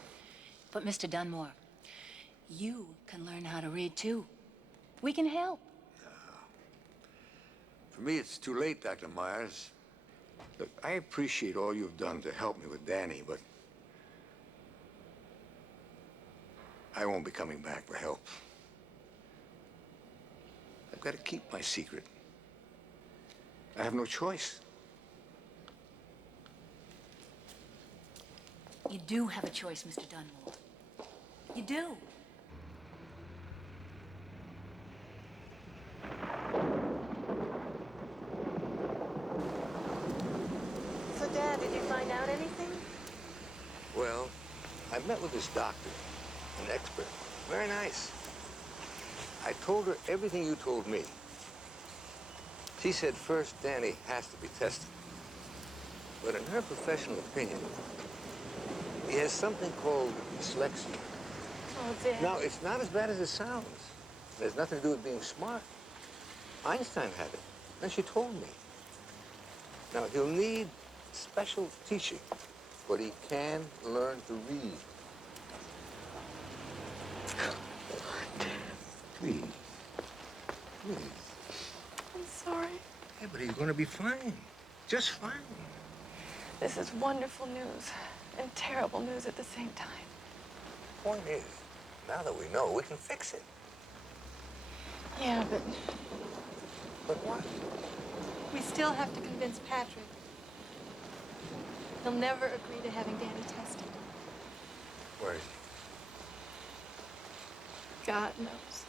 But, Mr. Dunmore, you can learn how to read, too. We can help. For me, it's too late, Dr. Myers. Look, I appreciate all you've done to help me with Danny, but I won't be coming back for help. I've got to keep my secret. I have no choice. You do have a choice, Mr. Dunmore. You do. So, Dad, did you find out anything? Well, I met with this doctor, an expert. Very nice. I told her everything you told me. She said first Danny has to be tested. But in her professional opinion, he has something called dyslexia. Oh, Dad. Now, it's not as bad as it sounds. It has nothing to do with being smart. Einstein had it, and she told me. Now, he'll need special teaching, but he can learn to read. Please. Please. I'm sorry. Yeah, but he's gonna be fine. Just fine. This is wonderful news and terrible news at the same time. Point is, now that we know, we can fix it. Yeah, but But what? we still have to convince Patrick. He'll never agree to having Danny tested. Where is he? God knows.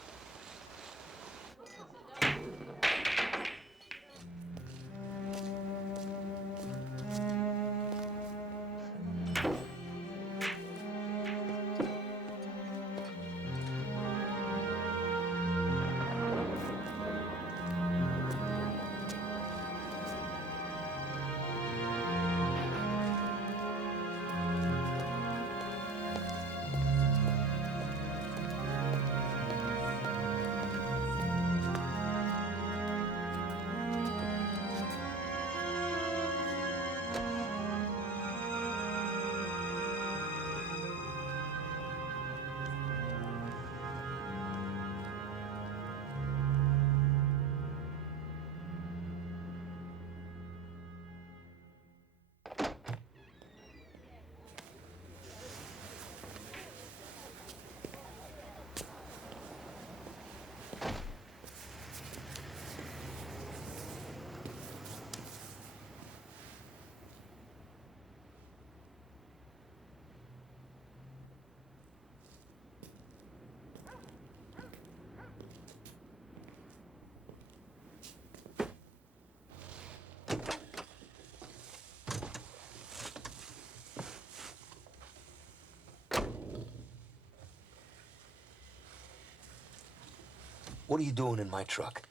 What are you doing in my truck?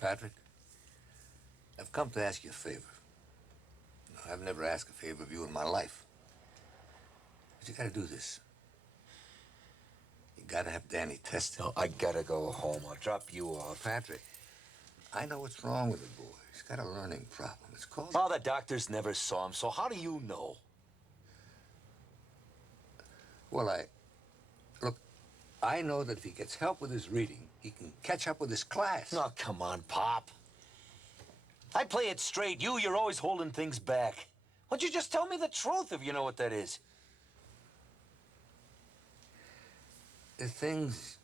Patrick, I've come to ask you a favor. No, I've never asked a favor of you in my life. But you gotta do this. You gotta have Danny tested. No, I gotta go home. I'll drop you off. Patrick, I know what's wrong with the boy. He's got a learning problem. It's called... Oh, the doctors never saw him, so how do you know? Well, Look, I know that if he gets help with his reading, he can catch up with his class. Oh, come on, Pop. I play it straight. You're always holding things back. Why don't you just tell me the truth if you know what that is? There's things,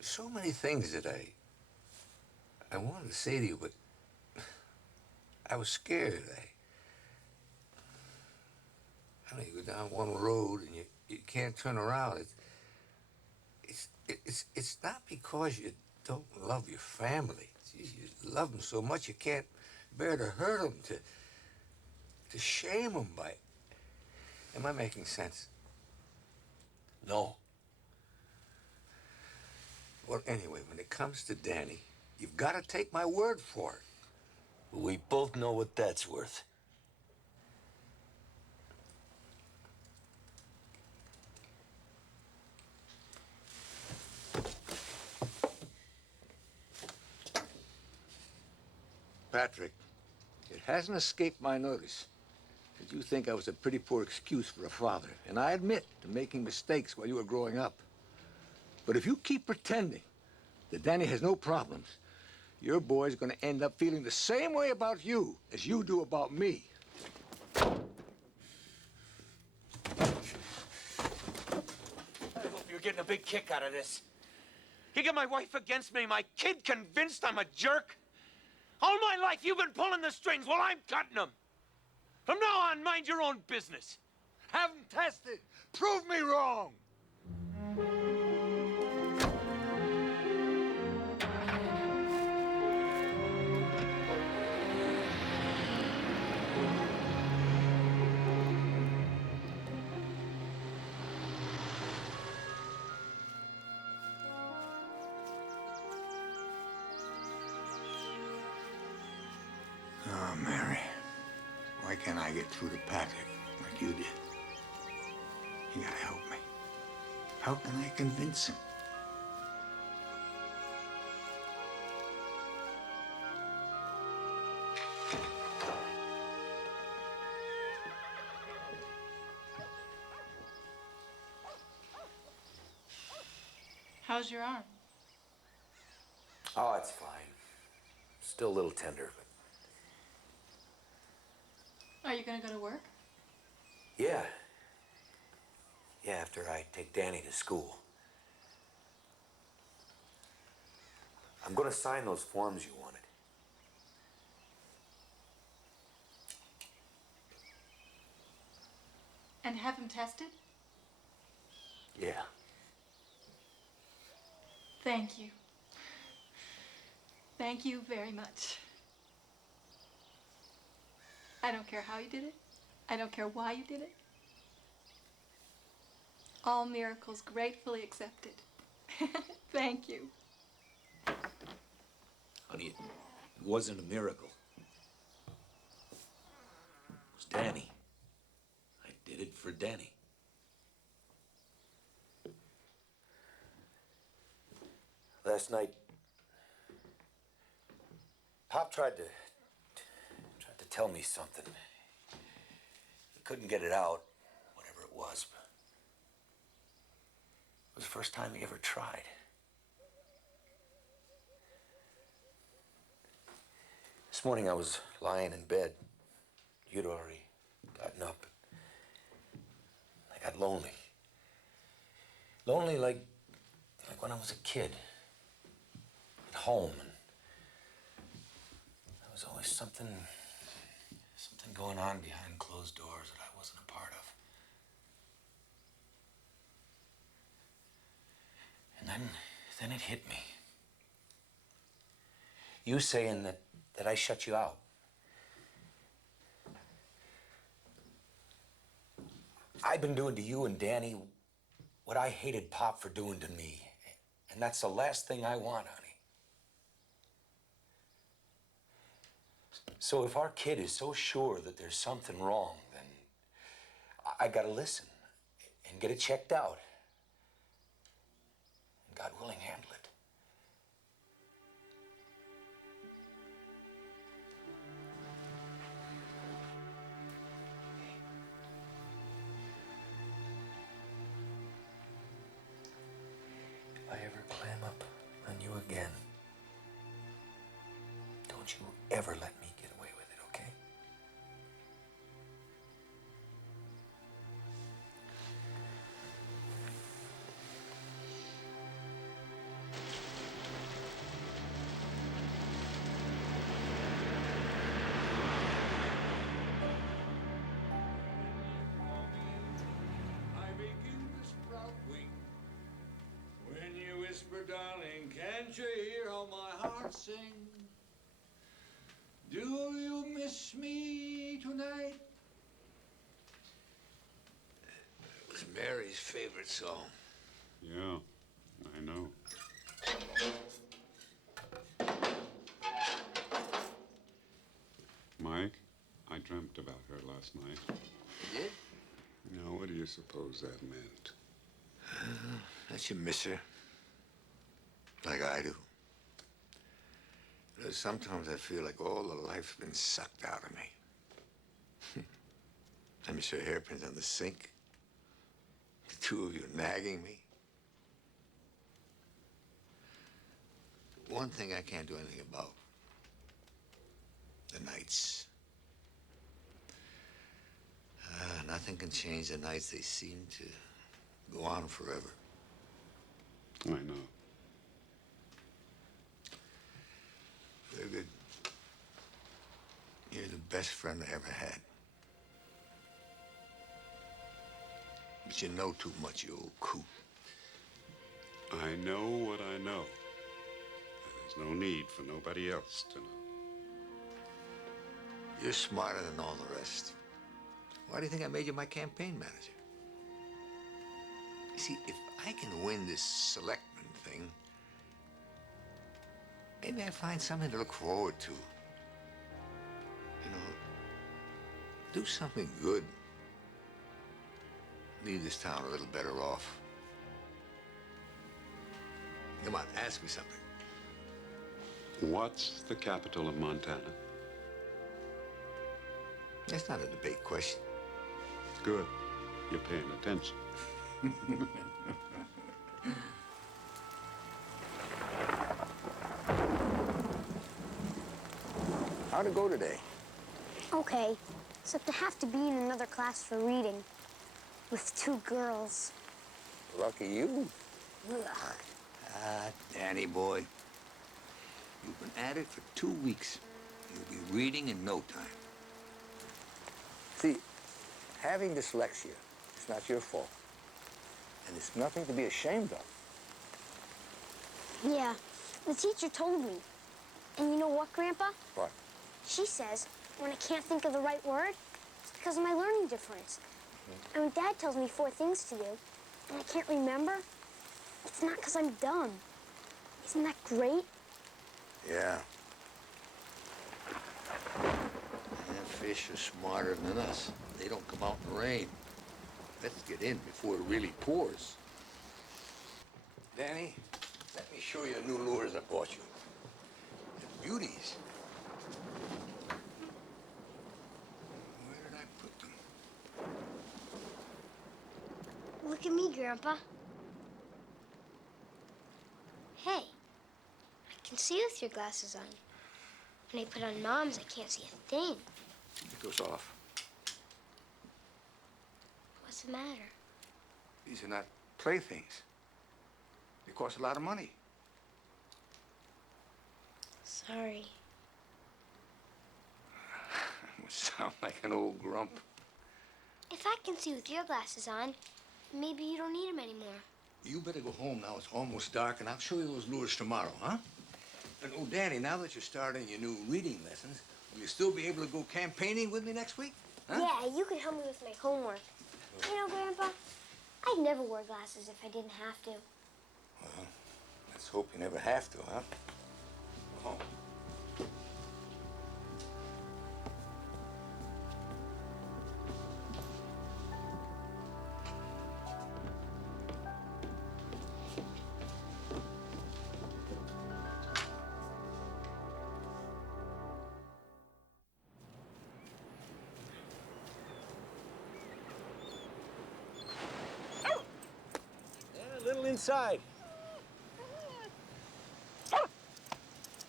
so many things that I wanted to say to you, but I was scared. I know you go down one road and you can't turn around. It's not because you don't love your family. You love them so much you can't bear to hurt them, to shame them by. Am I making sense? No. Well, anyway, when it comes to Danny, you've got to take my word for it. We both know what that's worth. Patrick, it hasn't escaped my notice that you think I was a pretty poor excuse for a father. And I admit to making mistakes while you were growing up. But if you keep pretending that Danny has no problems, your boy's gonna end up feeling the same way about you as you do about me. I hope you're getting a big kick out of this. You get my wife against me, my kid convinced I'm a jerk. All my life you've been pulling the strings while I'm cutting them. From now on, mind your own business. Have them tested. Prove me wrong. Oh, Mary. Why can't I get through to Patrick like you did? You gotta help me. How can I convince him? How's your arm? Oh, it's fine. Still a little tender, but... Are you gonna go to work? Yeah. Yeah, after I take Danny to school. I'm gonna sign those forms you wanted. And have him tested? Yeah. Thank you. Thank you very much. I don't care how you did it. I don't care why you did it. All miracles gratefully accepted. Thank you. Honey, it wasn't a miracle. It was Danny. I did it for Danny. Last night, Pop tried to tell me something. He couldn't get it out, whatever it was. But it was the first time he ever tried. This morning I was lying in bed. You'd already gotten up. I got lonely. Lonely like when I was a kid. At home. And there was always something going on behind closed doors that I wasn't a part of. And then it hit me. You saying that I shut you out. I've been doing to you and Danny what I hated Pop for doing to me. And that's the last thing I want, honey. So if our kid is so sure that there's something wrong, then I gotta listen and get it checked out. And God willing, handle it. If I ever clam up on you again, don't you ever let me get away with it, okay? I begin to sprout wing. When you whisper, darling, can't you hear how my heart sings? Do you miss me tonight? It was Mary's favorite song. Yeah, I know. Mike, I dreamt about her last night. You did? Now, what do you suppose that meant? That you miss her. Like I do. Sometimes I feel like all the life's been sucked out of me. I miss your hairpins on the sink. The two of you nagging me. One thing I can't do anything about. The nights. Nothing can change the nights. They seem to go on forever. I know. Thurgood, you're the best friend I ever had. But you know too much, you old coot. I know what I know. There's no need for nobody else to know. You're smarter than all the rest. Why do you think I made you my campaign manager? You see, if I can win this selectman thing, maybe I find something to look forward to. You know, do something good. Leave this town a little better off. Come on, ask me something. What's the capital of Montana? That's not a debate question. Good. You're paying attention. How'd it go today? Okay, except I have to be in another class for reading with 2 girls. Lucky you. Ugh. Danny boy. You've been at it for 2 weeks. You'll be reading in no time. See, having dyslexia is not your fault. And it's nothing to be ashamed of. Yeah, the teacher told me. And you know what, Grandpa? What? She says when I can't think of the right word, it's because of my learning difference. And when Dad tells me 4 things to do, and I can't remember, it's not because I'm dumb. Isn't that great? Yeah. And fish are smarter than us. They don't come out in the rain. Let's get in before it really pours. Danny, let me show you the new lures I bought you. They're beauties. Where did I put them? Look at me, Grandpa. Hey, I can see with your glasses on. When I put on Mom's, I can't see a thing. It goes off. What's the matter? These are not playthings. They cost a lot of money. Sorry. You sound like an old grump. If I can see with your glasses on, maybe you don't need them anymore. You better go home now. It's almost dark, and I'll show you those lures tomorrow, huh? And, oh, Danny, now that you're starting your new reading lessons, will you still be able to go campaigning with me next week? Huh? Yeah, you can help me with my homework. You know, Grandpa, I'd never wear glasses if I didn't have to. Well, let's hope you never have to, huh? Go home. A little inside.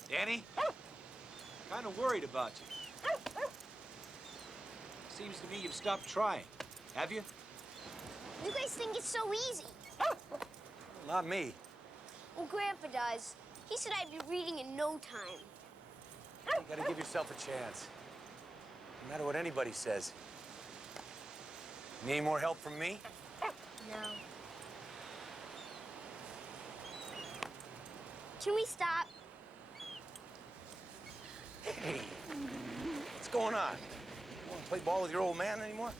Danny? Kind of worried about you. Seems to me you've stopped trying. Have you? You guys think it's so easy. Not me. Well, Grandpa does. He said I'd be reading in no time. You gotta give yourself a chance. No matter what anybody says. Need any more help from me? No. Can we stop? Hey, what's going on? You want to play ball with your old man anymore?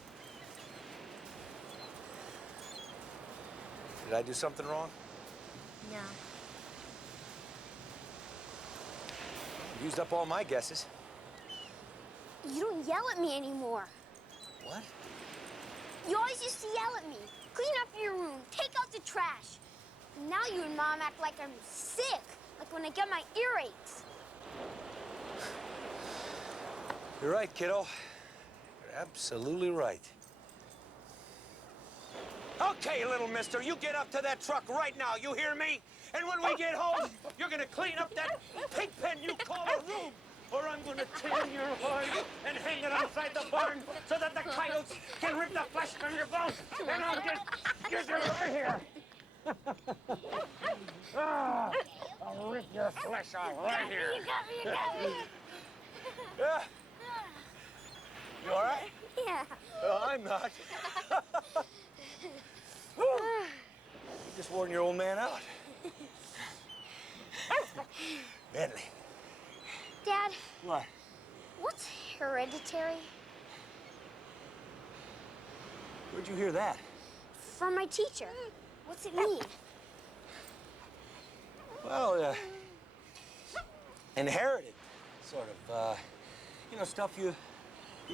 Did I do something wrong? No. Used up all my guesses. You don't yell at me anymore. What? You always used to yell at me. Clean up your room. Take out the trash. Now you and Mom act like I'm sick. Like when I get my earaches. You're right, kiddo. You're absolutely right. Okay, little mister, you get up to that truck right now, you hear me? And when we get home, you're gonna clean up that pig pen you call a room, or I'm gonna tan your hide and hang it outside the barn so that the coyotes can rip the flesh from your bones. And I'll get you right here. Ah, I'll rip your flesh out right here. You got me. Yeah. You all right? Yeah. Well, I'm not. You just worn your old man out. Bentley. Dad, What? what's hereditary? Where'd you hear that? From my teacher. What's it mean? Well, inherited, sort of. You know, stuff you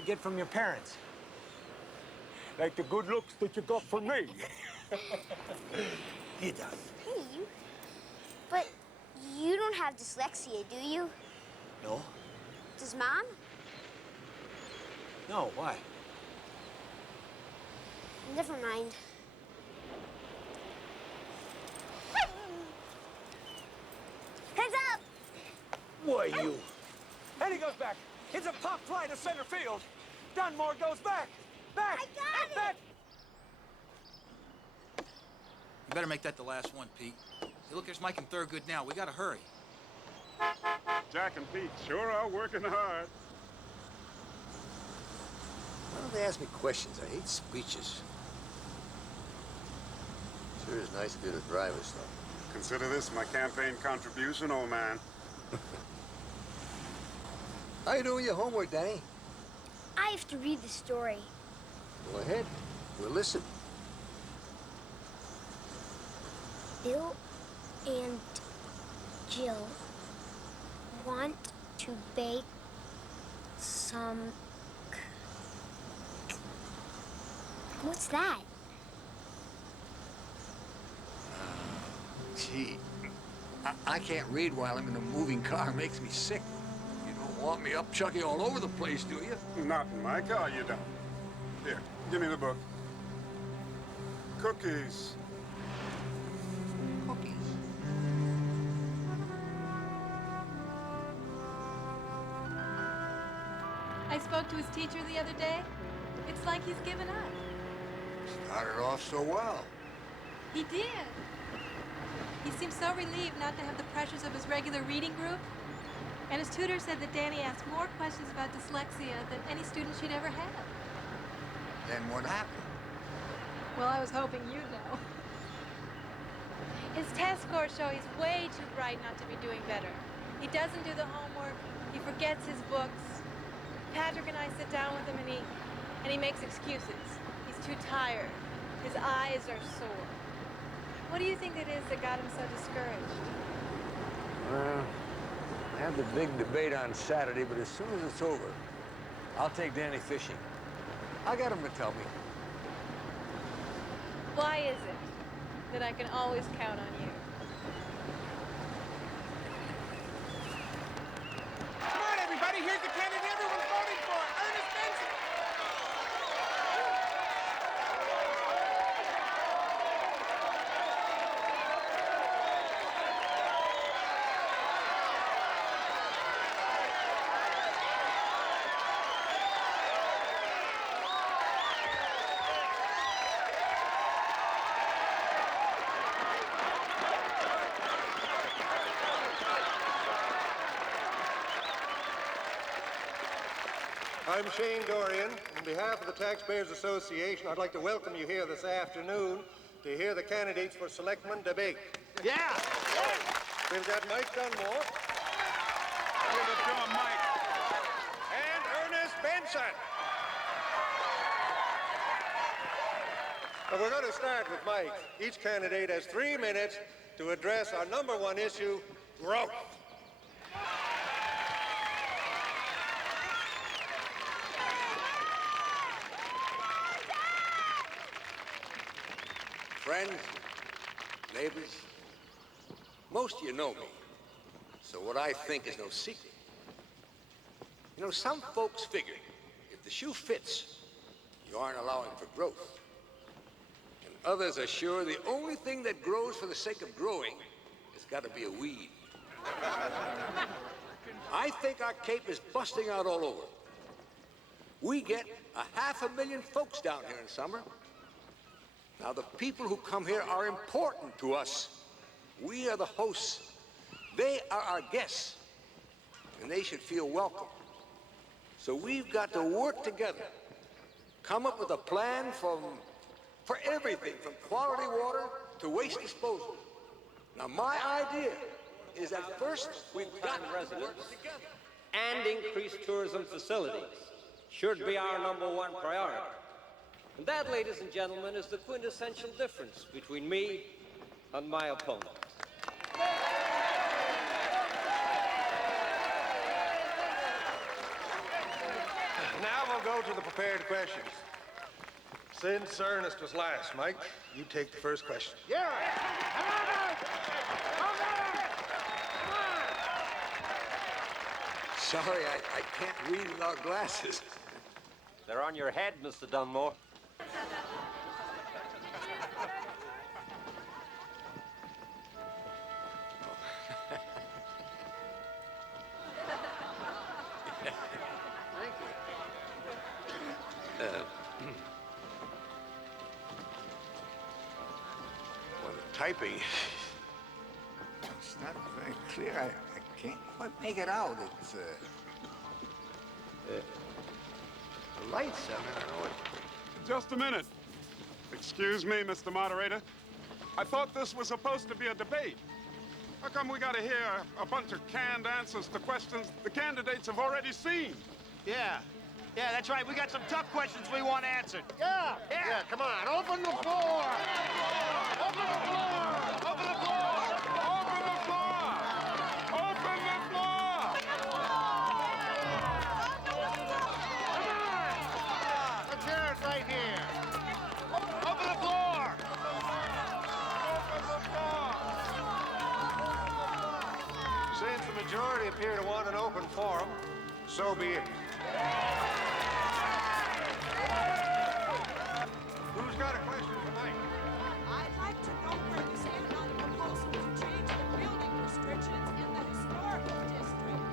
get from your parents. Like the good looks that you got from me. Get up. Hey, you. But you don't have dyslexia, do you? No? Does Mom? No, why? Never mind. Heads up! Why, you? And he goes back. It's a pop fly to center field. Dunmore goes back. Back. I got it! Back. You better make that the last one, Pete. Hey, look, there's Mike and Thurgood now. We gotta hurry. Jack and Pete sure are working hard. Why don't they ask me questions? I hate speeches. Sure is nice to be able to drive us, though. Consider this my campaign contribution, old man. How you doing your homework, Danny? I have to read the story. Go ahead. We'll listen. Bill and Jill want to bake some... What's that? Gee, I can't read while I'm in a moving car. It makes me sick. You don't want me up chucking all over the place, do you? Not in my car, you don't. Here, give me the book. Cookies. Cookies? I spoke to his teacher the other day. It's like he's given up. Started off so well. He did. He seemed so relieved not to have the pressures of his regular reading group. And his tutor said that Danny asked more questions about dyslexia than any student she'd ever had. Then what happened? Well, I was hoping you'd know. His test scores show he's way too bright not to be doing better. He doesn't do the homework. He forgets his books. Patrick and I sit down with him and he makes excuses. He's too tired. His eyes are sore. What do you think it is that got him so discouraged? Well, I had the big debate on Saturday, but as soon as it's over, I'll take Danny fishing. I got him to tell me. Why is it that I can always count on you? Come on, everybody. Here's the candidate everyone's voting for, Ernest Benson. I'm Shane Dorian. On behalf of the Taxpayers Association, I'd like to welcome you here this afternoon to hear the candidates for selectman debate. Yeah. We've got Mike Dunmore. Give it to him, Mike. And Ernest Benson. Now, we're going to start with Mike. Each candidate has 3 minutes to address our #1 issue, growth. Friends, neighbors, most of you know me. So what I think is no secret. You know, some folks figure if the shoe fits, you aren't allowing for growth. And others are sure the only thing that grows for the sake of growing has got to be a weed. I think our Cape is busting out all over. We get 500,000 folks down here in summer. Now, the people who come here are important to us. We are the hosts. They are our guests, and they should feel welcome. So we've got to work together, come up with a plan for everything, from quality water to waste disposal. Now, my idea is that first we've got to work together. And increase tourism facilities should be our #1 priority. And that, ladies and gentlemen, is the quintessential difference between me and my opponent. Now we'll go to the prepared questions. Since Ernest was last, Mike, you take the first question. Yeah. Sorry, I can't read without glasses. They're on your head, Mr. Dunmore. Well, the typing, it's not very clear. I can't quite make it out. It's, the lights, I don't know. Just a minute. Excuse me, Mr. Moderator. I thought this was supposed to be a debate. How come we gotta hear a bunch of canned answers to questions the candidates have already seen? Yeah, that's right. We got some tough questions we want answered. Yeah, come on, open the floor! Open the floor! Open the floor! Open the floor! Open the floor! Let's hear it right here. Open the floor! Open the floor! Since the majority appear to want an open forum, so be it. Who's got a question for Mike? I'd like to know where you stand on the proposal to change the building restrictions in the historical district.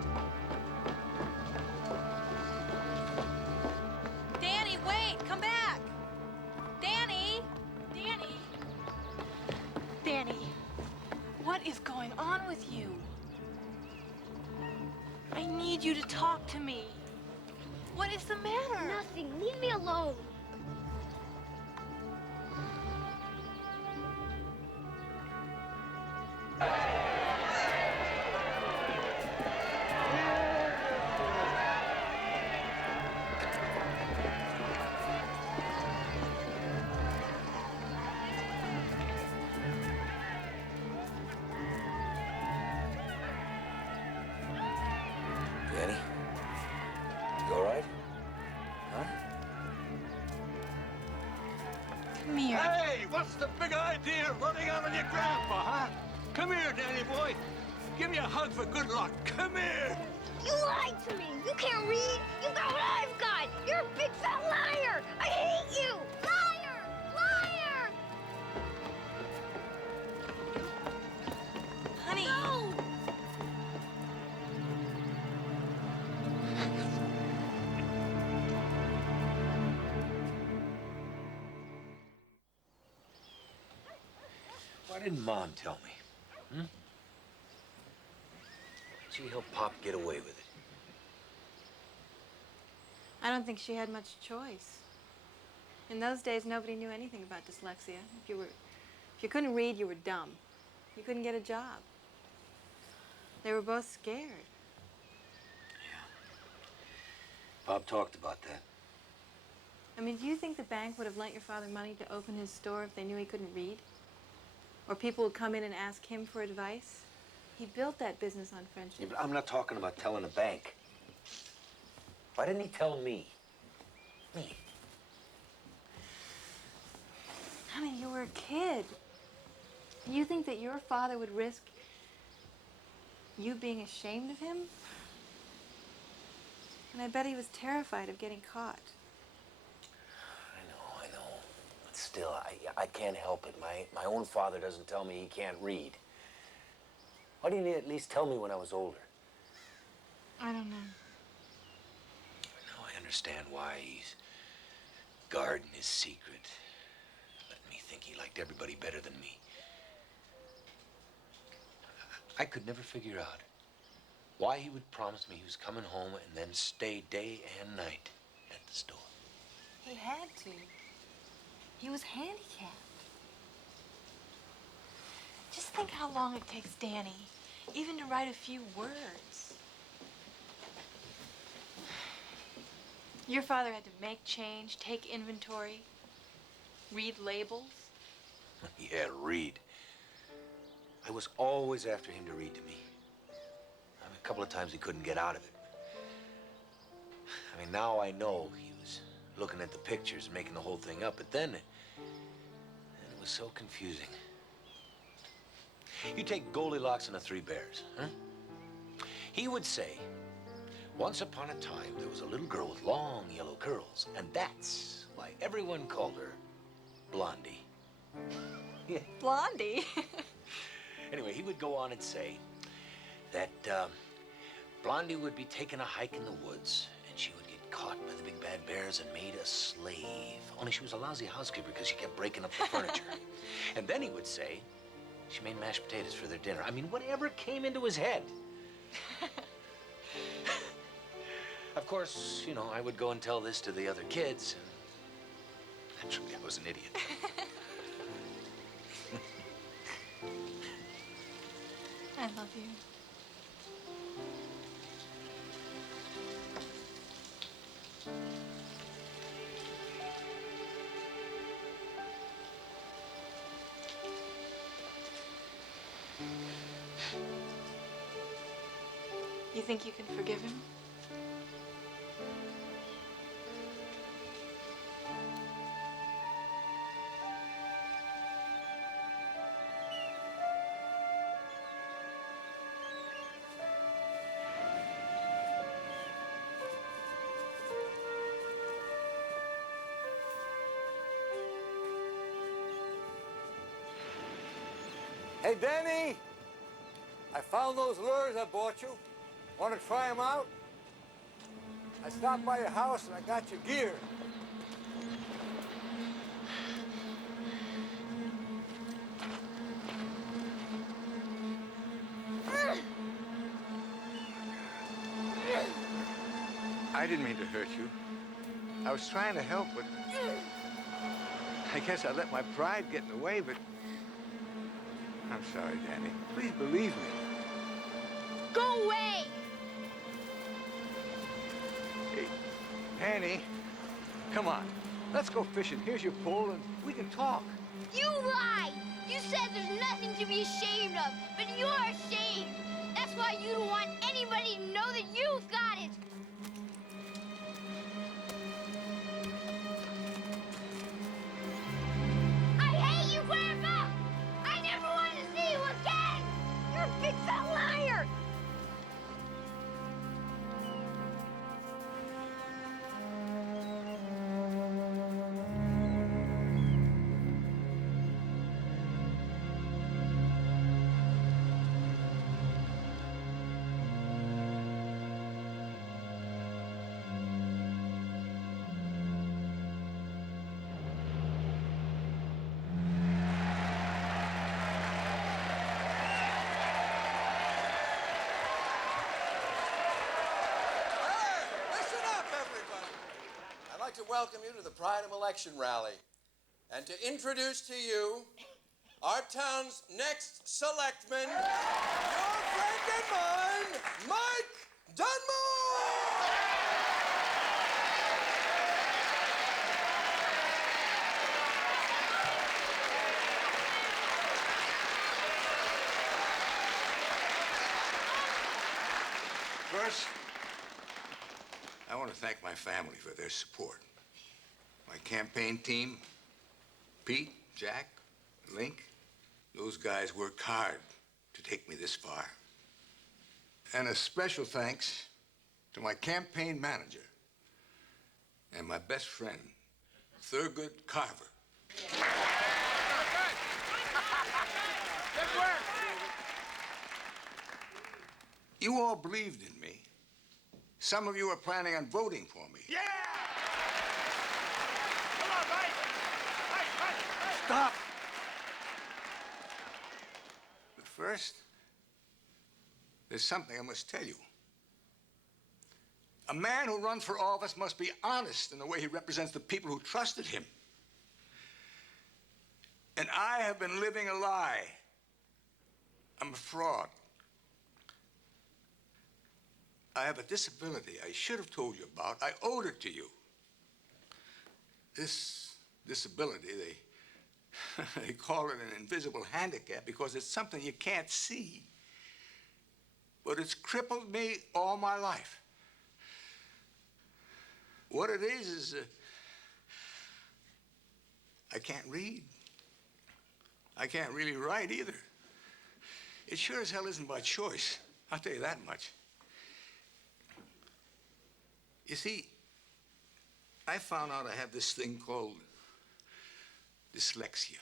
Danny, wait! Come back! Danny! Danny! Danny, what is going on with you? I need you to talk to me. What is the matter? Nothing. Leave me alone. Danny? You all right? Huh? Come here. Hey, what's the big idea running out on your grandpa, huh? Come here, Danny boy. Give me a hug for good luck. Come here. You lied to me. You can't read. You got what I've got. You're a big fat liar. I hate you. Liar! Liar! Honey. No! Why didn't Mom tell me? Hmm? She helped Pop get away with it. I don't think she had much choice. In those days, nobody knew anything about dyslexia. If you couldn't read, you were dumb. You couldn't get a job. They were both scared. Bob talked about that. I mean, do you think the bank would have lent your father money to open his store if they knew he couldn't read? Or people would come in and ask him for advice? He built that business on friendship. Yeah, but I'm not talking about telling a bank. Why didn't he tell me? Me. Honey, you were a kid. You think that your father would risk You being ashamed of him? And I bet he was terrified of getting caught. I know. But still, I can't help it. My own father doesn't tell me he can't read. Why didn't he at least tell me when I was older? I don't know. Now I understand why he's guarding his secret. Letting me think he liked everybody better than me. I could never figure out why he would promise me he was coming home and then stay day and night at the store. He had to. He was handicapped. Just think how long it takes Danny even to write a few words. Your father had to make change, take inventory, read labels. Yeah, read. I was always after him to read to me. A couple of times he couldn't get out of it. I mean, now I know he was looking at the pictures and making the whole thing up, but then it was so confusing. You take Goldilocks and the Three Bears, huh? He would say, once upon a time, there was a little girl with long yellow curls, and that's why everyone called her Blondie. Yeah. Blondie? Anyway, he would go on and say that Blondie would be taking a hike in the woods, and she would get caught by the big bad bears and made a slave. Only she was a lousy housekeeper because she kept breaking up the furniture. And then he would say she made mashed potatoes for their dinner. I mean, whatever came into his head. Of course, you know, I would go and tell this to the other kids. And naturally, I was an idiot. I love you. You think you can forgive him? Hey, Danny! I found those lures I bought you. Want to try them out? I stopped by your house and I got your gear. I didn't mean to hurt you. I was trying to help, but I guess I let my pride get in the way, but I'm sorry, Danny. Please believe me. Go away! Hey, Annie, come on. Let's go fishing. Here's your pole, and we can talk. You lied! You said there's nothing to be ashamed of, but you're ashamed. That's why you don't want anybody to know that you've got it. I hate you, Grandpa! I never want to see you again! You're a big fat liar! To welcome you to the Pridem election rally and to introduce to you our town's next selectman, your friend and mine, Mike Dunmore! First, I want to thank my family for their support. My campaign team, Pete, Jack, Link, those guys worked hard to take me this far. And a special thanks to my campaign manager and my best friend, Thurgood Carver. Good work. You all believed in me. Some of you are planning on voting for me. Yeah! Come on, Mike! Mike! Stop! But first, there's something I must tell you. A man who runs for office must be honest in the way he represents the people who trusted him. And I have been living a lie. I'm a fraud. I have a disability I should have told you about. I owed it to you. This disability, they call it an invisible handicap because it's something you can't see. But it's crippled me all my life. What it is I can't read. I can't really write either. It sure as hell isn't by choice. I'll tell you that much. You see, I found out I have this thing called dyslexia.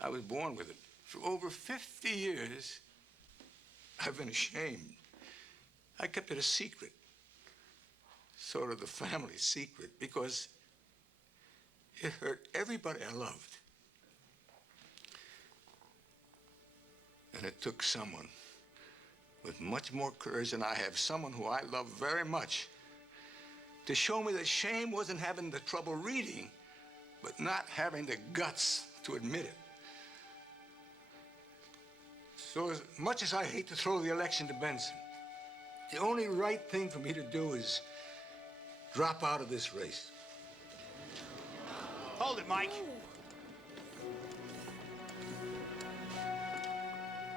I was born with it. For over 50 years, I've been ashamed. I kept it a secret. Sort of the family secret, because it hurt everybody I loved. And it took someone with much more courage than I have, someone who I love very much, to show me that shame wasn't having the trouble reading, but not having the guts to admit it. So as much as I hate to throw the election to Benson, the only right thing for me to do is drop out of this race. Hold it, Mike.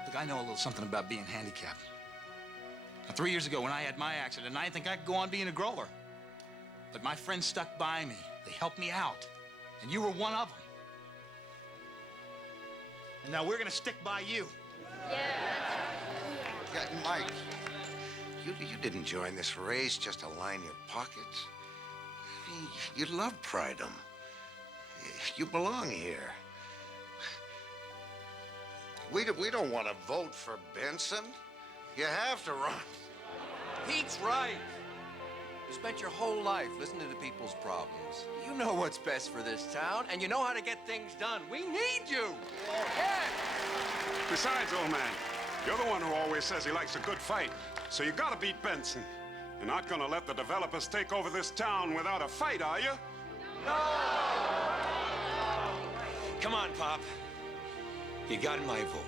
Look, I know a little something about being handicapped. Now, 3 years ago when I had my accident, I didn't think I could go on being a grower. But my friends stuck by me. They helped me out. And you were one of them. And now we're gonna stick by you. Yeah, Mike, you didn't join this race just to line your pockets. I mean, you love Prideham. You belong here. We don't want to vote for Benson. You have to run. Pete's right. You spent your whole life listening to people's problems. You know what's best for this town, and you know how to get things done. We need you. Yeah. Besides, old man, you're the one who always says he likes a good fight. So you gotta beat Benson. You're not gonna let the developers take over this town without a fight, are you? Come on, Pop. You got my vote.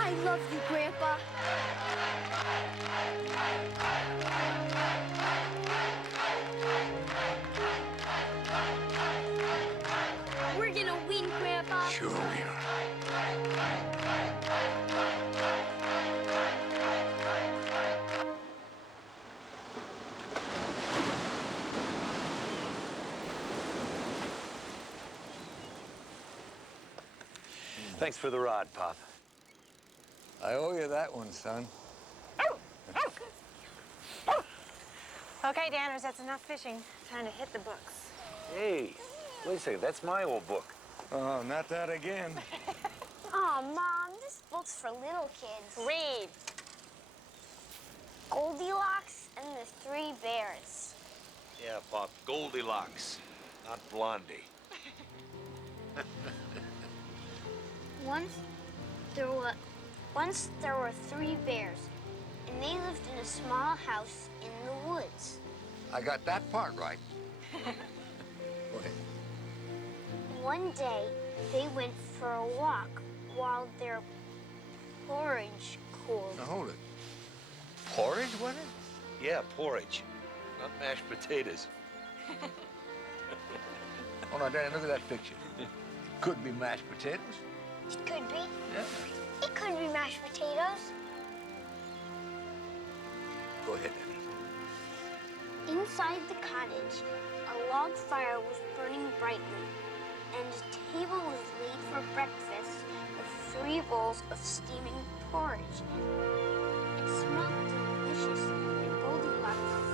I love you, Grandpa. We're gonna win, Grandpa. Sure we are. Thanks for the rod, Pop. I owe you that one, son. Okay, Danners, that's enough fishing. Time to hit the books. Hey, wait a second. That's my old book. Oh, not that again. Oh, Mom, this book's for little kids. Read. Goldilocks and the Three Bears. Yeah, Pop. Goldilocks, not Blondie. Once there were three bears, and they lived in a small house in the woods. I got that part right. Go ahead. One day, they went for a walk while their porridge cooled. Now hold it. Porridge, was it? Yeah, porridge. Not mashed potatoes. Hold on, Danny, look at that picture. It could be mashed potatoes. It could be. Yeah. It could be mashed potatoes. Go ahead, Danny. Inside the cottage, a log fire was burning brightly, and a table was laid for breakfast with 3 bowls of steaming porridge. It smelled delicious, and Goldilocks